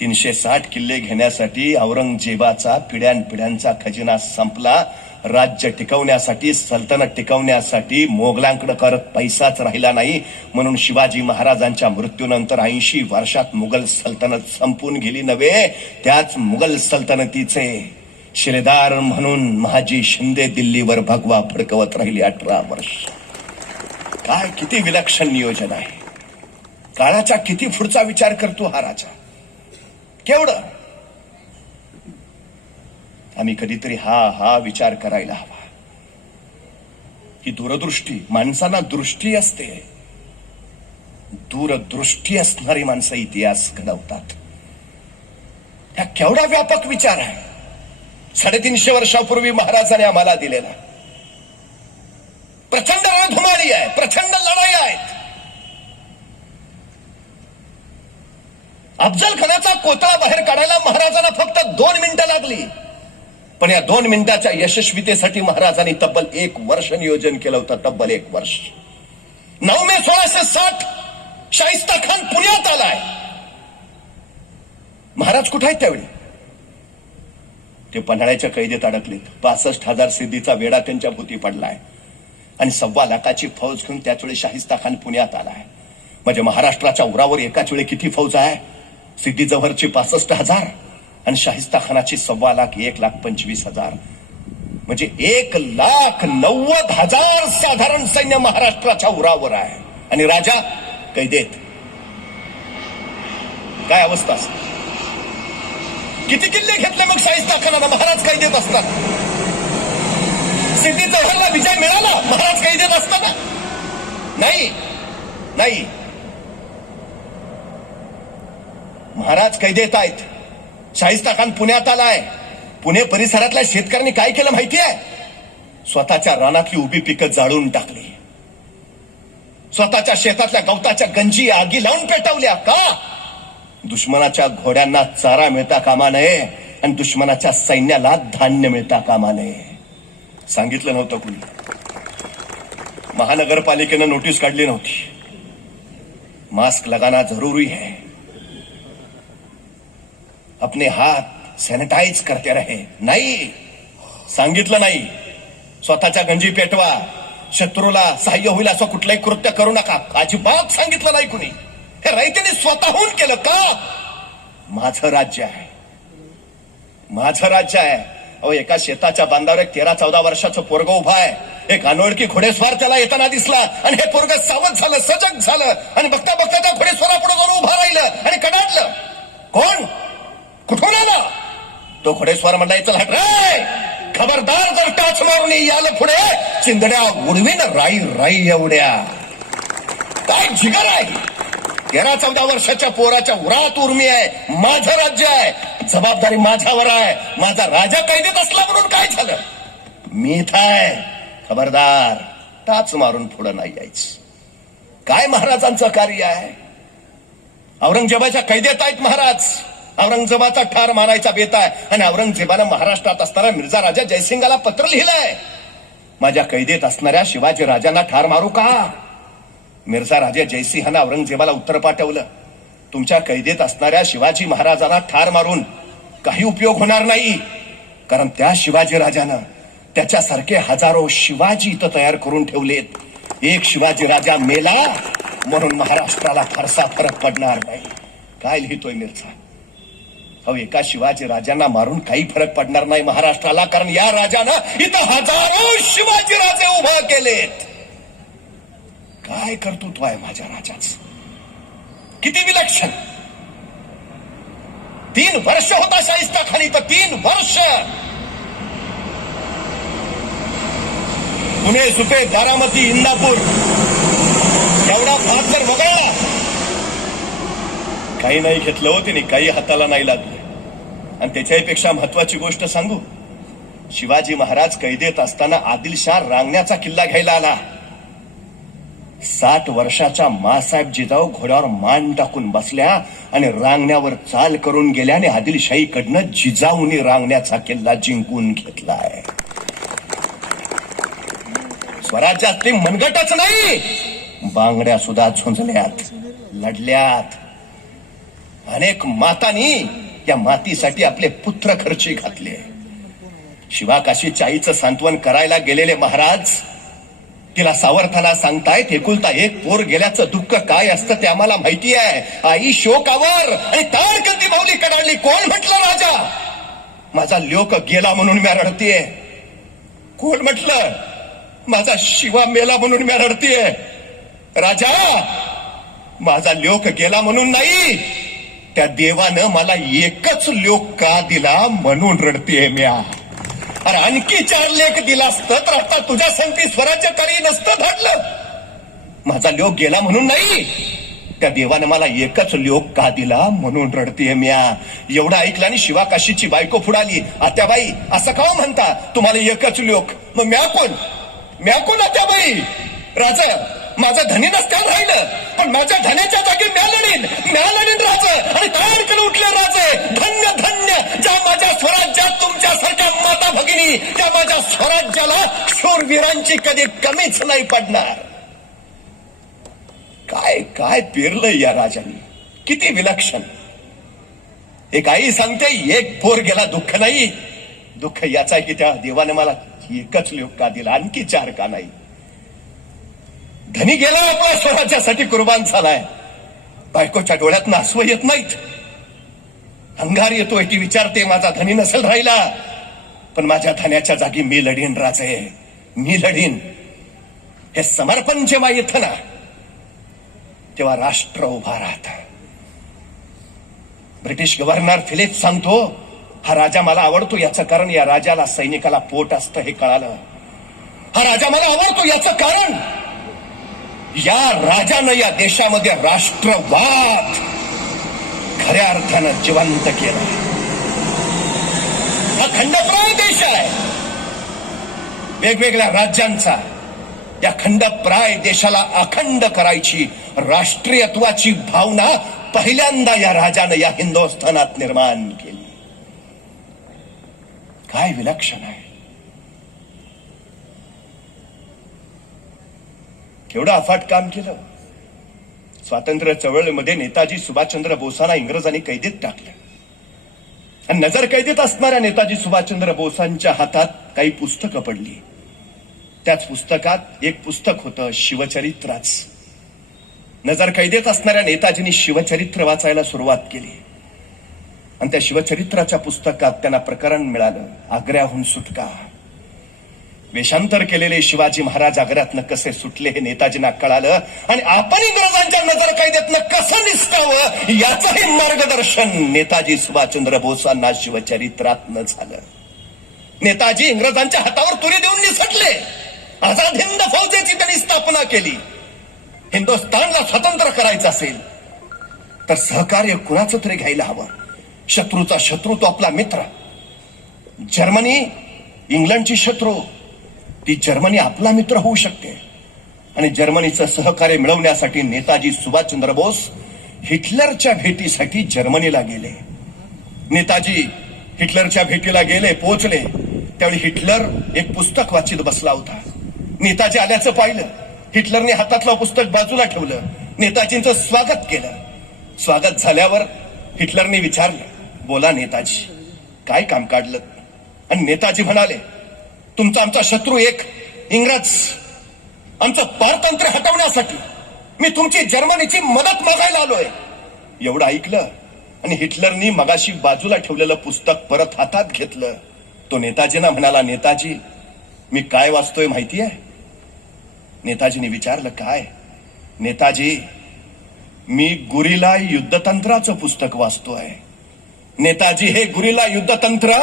360 किल्ले घेण्यासाठी औरंगजेबाचा पिढ्यानपिढ्यांचा खजिना संपला. राज्य टिकवण्यासाठी, सल्तनत टिकवण्यासाठी मोगलांकडे करत पैसाच राहिला नाही. म्हणून शिवाजी महाराजांच्या मृत्यूनंतर 80 वर्षात मुघल सल्तनत संपून गेली नव्हे, त्याच मुघल सल्तनतीचे शिलेदार म्हणून महाजी शिंदे दिल्लीवर भगवा फडकवत राहिली 18 वर्ष. काय किती विलक्षण नियोजन आहे! काळाचा किती पुढचा विचार करतो हा राजा. केवढं आम्ही कधीतरी हा विचार करायला हवा की दूरदृष्टी, माणसांना दृष्टी असते, दूरदृष्टी असणारी माणसं इतिहास घडवतात. हा केवढा व्यापक विचार आहे 350 वर्षापूर्वी महाराजांनी आम्हाला दिलेला. प्रचंड रणधुमाळी आहे, प्रचंड लढाई आहेत. अफजल खानाचा कोतळा बाहेर काढायला महाराजांना फक्त 2 मिनिटं लागली. पण या 2 मिनिटाच्या यशस्वीतेसाठी महाराजांनी तब्बल 1 वर्ष नियोजन केलं होतं, तब्बल 1 वर्ष. 9 मे 1660 शाहिस्ता खान पुण्यात आलाय. महाराज कुठे आहेत त्यावेळी? ते पन्हाळ्याच्या कैदेत अडकलेत. 65,000 सिद्धीचा वेढा त्यांच्या भोवती पडलाय आणि 1.25 लाखाची फौज घेऊन त्याच वेळी शाहिस्ता खान पुण्यात आलाय. म्हणजे महाराष्ट्राच्या उरावर एकाच वेळी किती फौज आहे? सिद्धी जव्हरची 65,000 आणि शाहिस्ता खानाची 1.25 लाख, 1,25,000. म्हणजे 1,90,000 साधारण सैन्य महाराष्ट्राच्या उरावर आहे आणि राजा कैदेत. काय अवस्था असते? किती किल्ले घेतले मग शाहिस्ता खानानं महाराज कैदेत असतात? सिद्धी जव्हरला विजय मिळाला महाराज कैदेत असताना? नाही. महाराज कैदेत आहेत, शाहिस्ता खान पुण्यात आलाय. पुणे परिसरातल्या शेतकऱ्यांनी काय केलं माहिती आहे? स्वतःच्या रानातली उभी पिकं जाळून टाकली, स्वतःच्या शेतातल्या गवताच्या गंजी आगी लावून पेटवल्या. का? दुश्मनाच्या घोड्यांना चारा मिळता कामा नये आणि दुश्मनाच्या सैन्याला धान्य मिळता कामा नये. सांगितलं नव्हतं कुणी. महानगरपालिकेनं नोटीस काढली नव्हती, मास्क लगाना जरूरी है, अपने हात सॅनिटाईज करते रहे. नाही, सांगितलं नाही. स्वतःच्या गंजी पेटवा, शत्रूला सहाय्य होईल असं कुठलंही कृत्य करू नका, अजिबात सांगितलं नाही कुणी. हे रयतेने स्वतःहून केलं. का? माझं राज्य आहे, माझं राज्य आहे. अहो, एका शेताच्या बांधावर एक 13-14 वर्षाचं पोरगं उभा आहे. एक अनोळखी घोडेस्वार त्याला येताना दिसला आणि हे पोरगं सावध झालं, सजग झालं आणि बघता बघता त्या घोडेस्वारापुढे जाऊन उभा राहिलं आणि कडाडलं. कोण? कुठून आला? तो घोडेस्वार म्हणला, चल हट रे, खबरदार जर टाच मारून याल पुढे चिंधड्या उडवीन राई राई एवढ्या. काय जिगर आहे? 13-14 वर्षाच्या पोराच्या उरात उर्मी आहे. माझं राज्य आहे, जबाबदारी माझ्यावर आहे. माझा राजा कैदेत असला म्हणून काय झालं? मी इथं आहे, खबरदार टाच मारून पुढे नाही यायचं. काय महाराजांचं कार्य आहे? औरंगजेबाच्या कैदेत आहेत महाराज. औरंगजेबाचा ठार मारायचा बेत आहे आणि औरंगजेबानं महाराष्ट्रात असताना मिर्झा राजा जयसिंगाला पत्र लिहिलंय, माझ्या कैदेत असणाऱ्या शिवाजी राजांना ठार मारू का? मिर्झा राजा जयसिंहानं औरंगजेबाला उत्तर पाठवलं, तुमच्या कैदेत असणाऱ्या शिवाजी महाराजांना ठार मारून काही उपयोग होणार नाही, कारण त्या शिवाजी राजानं त्याच्यासारखे हजारो शिवाजी इथं तयार करून ठेवलेत. एक शिवाजी राजा मेला म्हणून महाराष्ट्राला फारसा फरक पडणार नाही. काय लिहितोय मिर्झा? अहो, एका शिवाजी राजांना मारून काही फरक पडणार नाही महाराष्ट्राला, कारण या राजानं इथं हजारो शिवाजी राजे उभा केलेत. काय कर्तृत्व आहे माझ्या राजाचं, किती विलक्षण. 3 वर्ष होता शाहिस्ताखानी, तर 3 वर्ष पुणे, सुपे, बारामती, इंदापूर एवढा भाग जर वगळला, काही नाही घेतलं हो त्यांनी, काही हाताला नाही लागलं. आणि त्याच्यापेक्षा महत्वाची गोष्ट सांगू, शिवाजी महाराज कैदेत असताना आदिलशाह रांगण्याचा किल्ला घ्यायला आला. 60 वर्षाच्या मासाहेब जिजाऊ घोड्यावर मान टाकून बसल्या आणि रांगण्यावर चाल करून गेल्या आणि आदिलशाहीकडनं जिजाऊनी रांगण्याचा किल्ला जिंकून घेतलाय. स्वराज्यात ते मनगटच नाही, बांगड्या सुद्धा झुंजल्यात, लढल्यात. अनेक मातांनी या मातीसाठी आपले पुत्र खर्ची घातले. शिवाकाशीच्या आईचं सांत्वन करायला गेलेले महाराज तिला सावरताना सांगतायत, एकुलता एक पोर गेल्याचं दुःख काय असतं ते आम्हाला माहिती आहे. आई शोकावर आणि ताडकती माऊली कडाडली. कोण म्हटलं राजा माझा लोक गेला म्हणून मी रडतीये? कोण म्हटलं माझा शिवा मेला म्हणून मी रडतीये? राजा माझा लोक गेला म्हणून नाही, त्या देवानं मला एकच लोक का दिला म्हणून रडतीये म्या. अरे आणखी 4 लेख दिला असतं तर आता तुझ्या संगती स्वराज्य काही नसतं धाडलं. माझा लोक गेला म्हणून नाही, त्या देवानं मला एकच लोक का दिला म्हणून रडतीये म्या. एवढं ऐकलं आणि शिवाकाशीची बायको फुडाली. आत्याबाई असं का म्हणता, तुम्हाला एकच लोक, मग म्या कोण आत्याबाई? राजा माझं धनी नसत्यावर राहिलं, पण माझ्या धन्याच्या जागी म्या लढीन राज. आणि ताडकन उठले राजे. धन्य धन्य ज्या माझ्या स्वराज्यात तुमच्यासारख्या माता भगिनी, त्या माझ्या स्वराज्याला शूरवीरांची कधी कमीच नाही पडणार. काय काय पेरलंय या राजांनी, किती विलक्षण. एक आई सांगते एक पोर गेला दुःख नाही, दुःख याचा की त्या देवाने मला एकच लोक का दिला, आणखी 4 का नाही. धनी गेला आपल्या स्वराज्यासाठी कुर्बान झालाय. बायकोच्या डोळ्यात आसवं येत नाहीत, अंगार येतोय. ती विचारते माझा धनी नसेल राहिला, पण माझ्या धन्याच्या जागी मी लढीन राजे, मी लढीन. हे समर्पण जेव्हा येतं ना, तेव्हा राष्ट्र उभा राहत. ब्रिटिश गव्हर्नर फिलिप सांगतो, हा राजा मला आवडतो याचं कारण या राजाला सैनिकाला पोट असतं हे कळालं. हा राजा मला आवडतो याचं कारण या राजानं या देशामध्ये राष्ट्रवाद खऱ्या अर्थानं जिवंत केला. हा खंडप्राय देश आहे, वेगवेगळ्या राज्यांचा. या खंडप्राय देशाला अखंड करायची राष्ट्रीयत्वाची भावना पहिल्यांदा या राजानं या हिंदुस्थानात निर्माण केली. काय विलक्षण आहे, केवढं अफाट काम केलं. स्वातंत्र्य चळवळीमध्ये नेताजी सुभाषचंद्र बोसांना इंग्रजांनी कैदेत टाकलं आणि नजर कैदेत असणाऱ्या नेताजी सुभाषचंद्र बोसांच्या हातात काही पुस्तकं पडली. त्याच पुस्तकात एक पुस्तक होतं शिवचरित्राच. नजर कैदेत असणाऱ्या नेताजींनी शिवचरित्र वाचायला सुरुवात केली आणि त्या शिवचरित्राच्या पुस्तकात त्यांना प्रकरण मिळालं, आग्र्याहून सुटका. वेषांतर केलेले शिवाजी महाराज आग्र्यातनं कसे सुटले हे नेताजींना कळालं आणि आपण इंग्रजांच्या नजर कैदेतनं कसं निसटावं याचंही मार्गदर्शन नेताजी सुभाषचंद्र बोसांना शिवचरित्रातनं झालं. नेताजी इंग्रजांच्या हातावर तुरी देऊन निसटले. आझाद हिंद फौजेची त्यांनी स्थापना केली. हिंदुस्थानला स्वतंत्र करायचं असेल तर सहकार्य कुणाचं तरी घ्यायला हवं. शत्रूचा शत्रू तो आपला मित्र. जर्मनी इंग्लंडची शत्रू, ती जर्मनी आपला मित्र होऊ शकते. आणि जर्मनीचं सहकार्य मिळवण्यासाठी नेताजी सुभाषचंद्र बोस हिटलरच्या भेटीसाठी जर्मनीला गेले. नेताजी हिटलरच्या भेटीला गेले, पोहोचले. त्यावेळी हिटलर एक पुस्तक वाचित बसला होता. नेताजी आल्याचं पाहिलं. हिटलरने हातातलं पुस्तक बाजूला ठेवलं, नेताजींचं स्वागत केलं. स्वागत झाल्यावर हिटलरने विचारलं, बोला नेताजी, काय काम काढलं? आणि नेताजी म्हणाले, तुमचा आमचा शत्रू एक इंग्रज, आमचं पारतंत्र्य हटवण्यासाठी मी तुमची जर्मनीची मदत मागायला आलोय. एवढं ऐकलं आणि हिटलरनी मगाशी बाजूला ठेवलेलं पुस्तक परत हातात घेतलं. तो नेताजींना म्हणाला, नेताजी मी काय वाचतोय माहिती आहे? नेताजींनी विचारलं, काय? नेताजी मी गुरिला युद्धतंत्राचं पुस्तक वाचतोय. नेताजी हे गुरिला युद्धतंत्र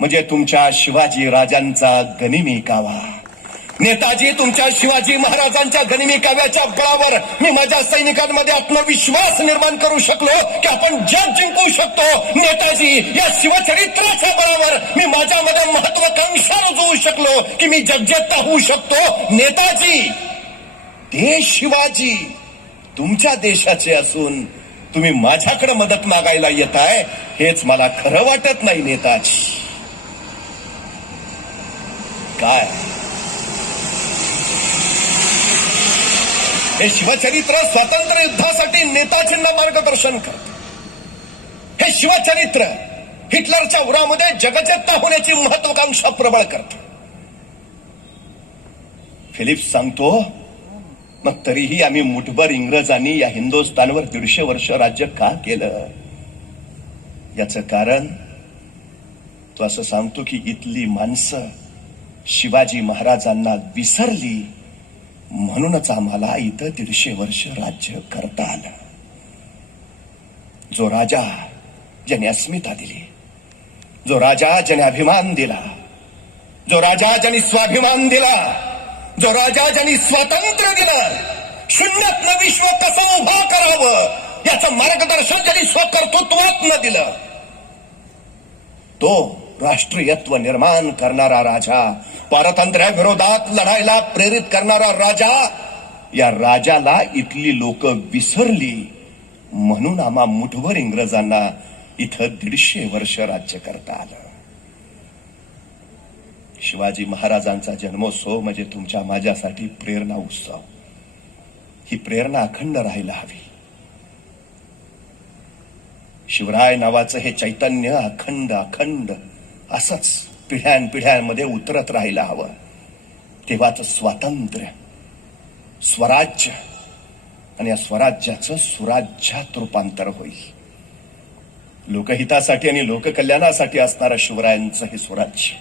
म्हणजे तुमच्या शिवाजी राजांचा गनिमी कावा. नेताजी तुमच्या शिवाजी महाराजांच्या गनिमी काव्याच्या बळावर मी माझ्या सैनिकांमध्ये आत्मविश्वास निर्माण करू शकलो की आपण जग जिंकू शकतो. नेताजी या शिवचरित्राच्या बळावर मी माझ्यामध्ये महत्वाकांक्षा रुजवू शकलो की मी जगजेता होऊ शकतो. नेताजी ते शिवाजी तुमच्या देशाचे असून तुम्ही माझ्याकडे मदत मागायला येताय हेच मला खरं वाटत नाही. नेताजी काय हे शिवचरित्र स्वातंत्र्य युद्धासाठी नेताजींना मार्गदर्शन करत. हे शिवचरित्र हिटलरच्या उरामध्ये जगजेता होण्याची महत्वाकांक्षा प्रबळ करत. फिलिप्स सांगतो, मग तरीही आम्ही मुठभर इंग्रजांनी या हिंदुस्थानवर 150 वर्ष राज्य का केलं? याचं कारण तो असं सांगतो की इथली माणसं शिवाजी महाराजांना विसरली म्हणूनच आम्हाला इथं 150 वर्ष राज्य करता आलं. जो राजा ज्याने अस्मिता दिली, जो राजा ज्याने अभिमान दिला, जो राजा ज्याने स्वाभिमान दिला, जो राजा ज्याने स्वातंत्र्य दिलं, शून्यातनं विश्व कसं उभा करावं याचं मार्गदर्शन ज्यांनी स्वकर्तृत्वातनं दिलं, तो राष्ट्रीयत्व निर्माण करणारा राजा, पारतंत्र्याविरोधात लढायला प्रेरित करणारा राजा, या राजाला इथली लोक विसरली म्हणून आम्हा मुठभर इंग्रजांना इथं 150 वर्ष राज्य करता आलं. शिवाजी महाराजांचा जन्मोत्सव म्हणजे तुमच्या माझ्यासाठी प्रेरणा उत्सव. ही प्रेरणा अखंड राहायला हवी. शिवराय नावाचं हे चैतन्य अखंड अखंड असंच पिढ्यानपिढ्यांमध्ये उतरत राहायला हवं. तेव्हाच स्वातंत्र्य, स्वराज्य आणि या स्वराज्याचं सुराज्यात रूपांतर होईल. लोकहितासाठी आणि लोककल्याणासाठी असणारं शिवरायांचं हे स्वराज्य,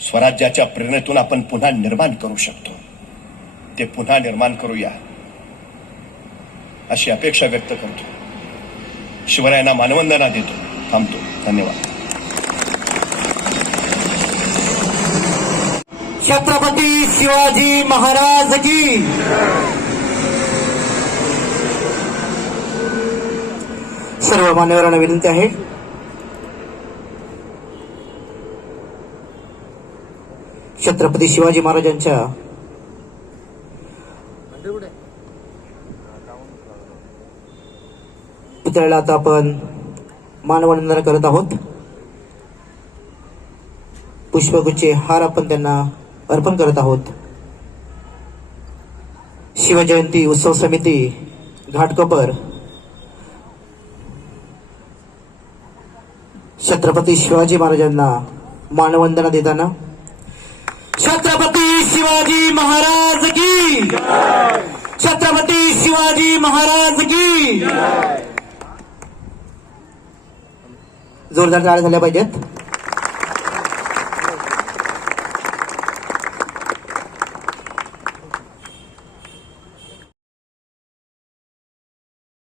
स्वराज्याच्या प्रेरणेतून आपण पुन्हा निर्माण करू शकतो. ते पुन्हा निर्माण करूया अशी अपेक्षा व्यक्त करतो. शिवरायांना मानवंदना देतो. थांबतो. धन्यवाद. छत्रपती शिवाजी महाराज की. सर्व मान्यवरांना विनंती आहे, छत्रपती शिवाजी महाराजांच्या पुतळ्याला आता आपण मानवंदना करत आहोत. पुष्पगुच्छ हार आपण त्यांना अर्पण करत आहोत. शिवजयंती उत्सव समिती घाटकोपर छत्रपती शिवाजी महाराजांना मानवंदना देताना, छत्रपती शिवाजी महाराज की, छत्रपती शिवाजी महाराज की. जोरदार टाळ्या झाल्या पाहिजेत.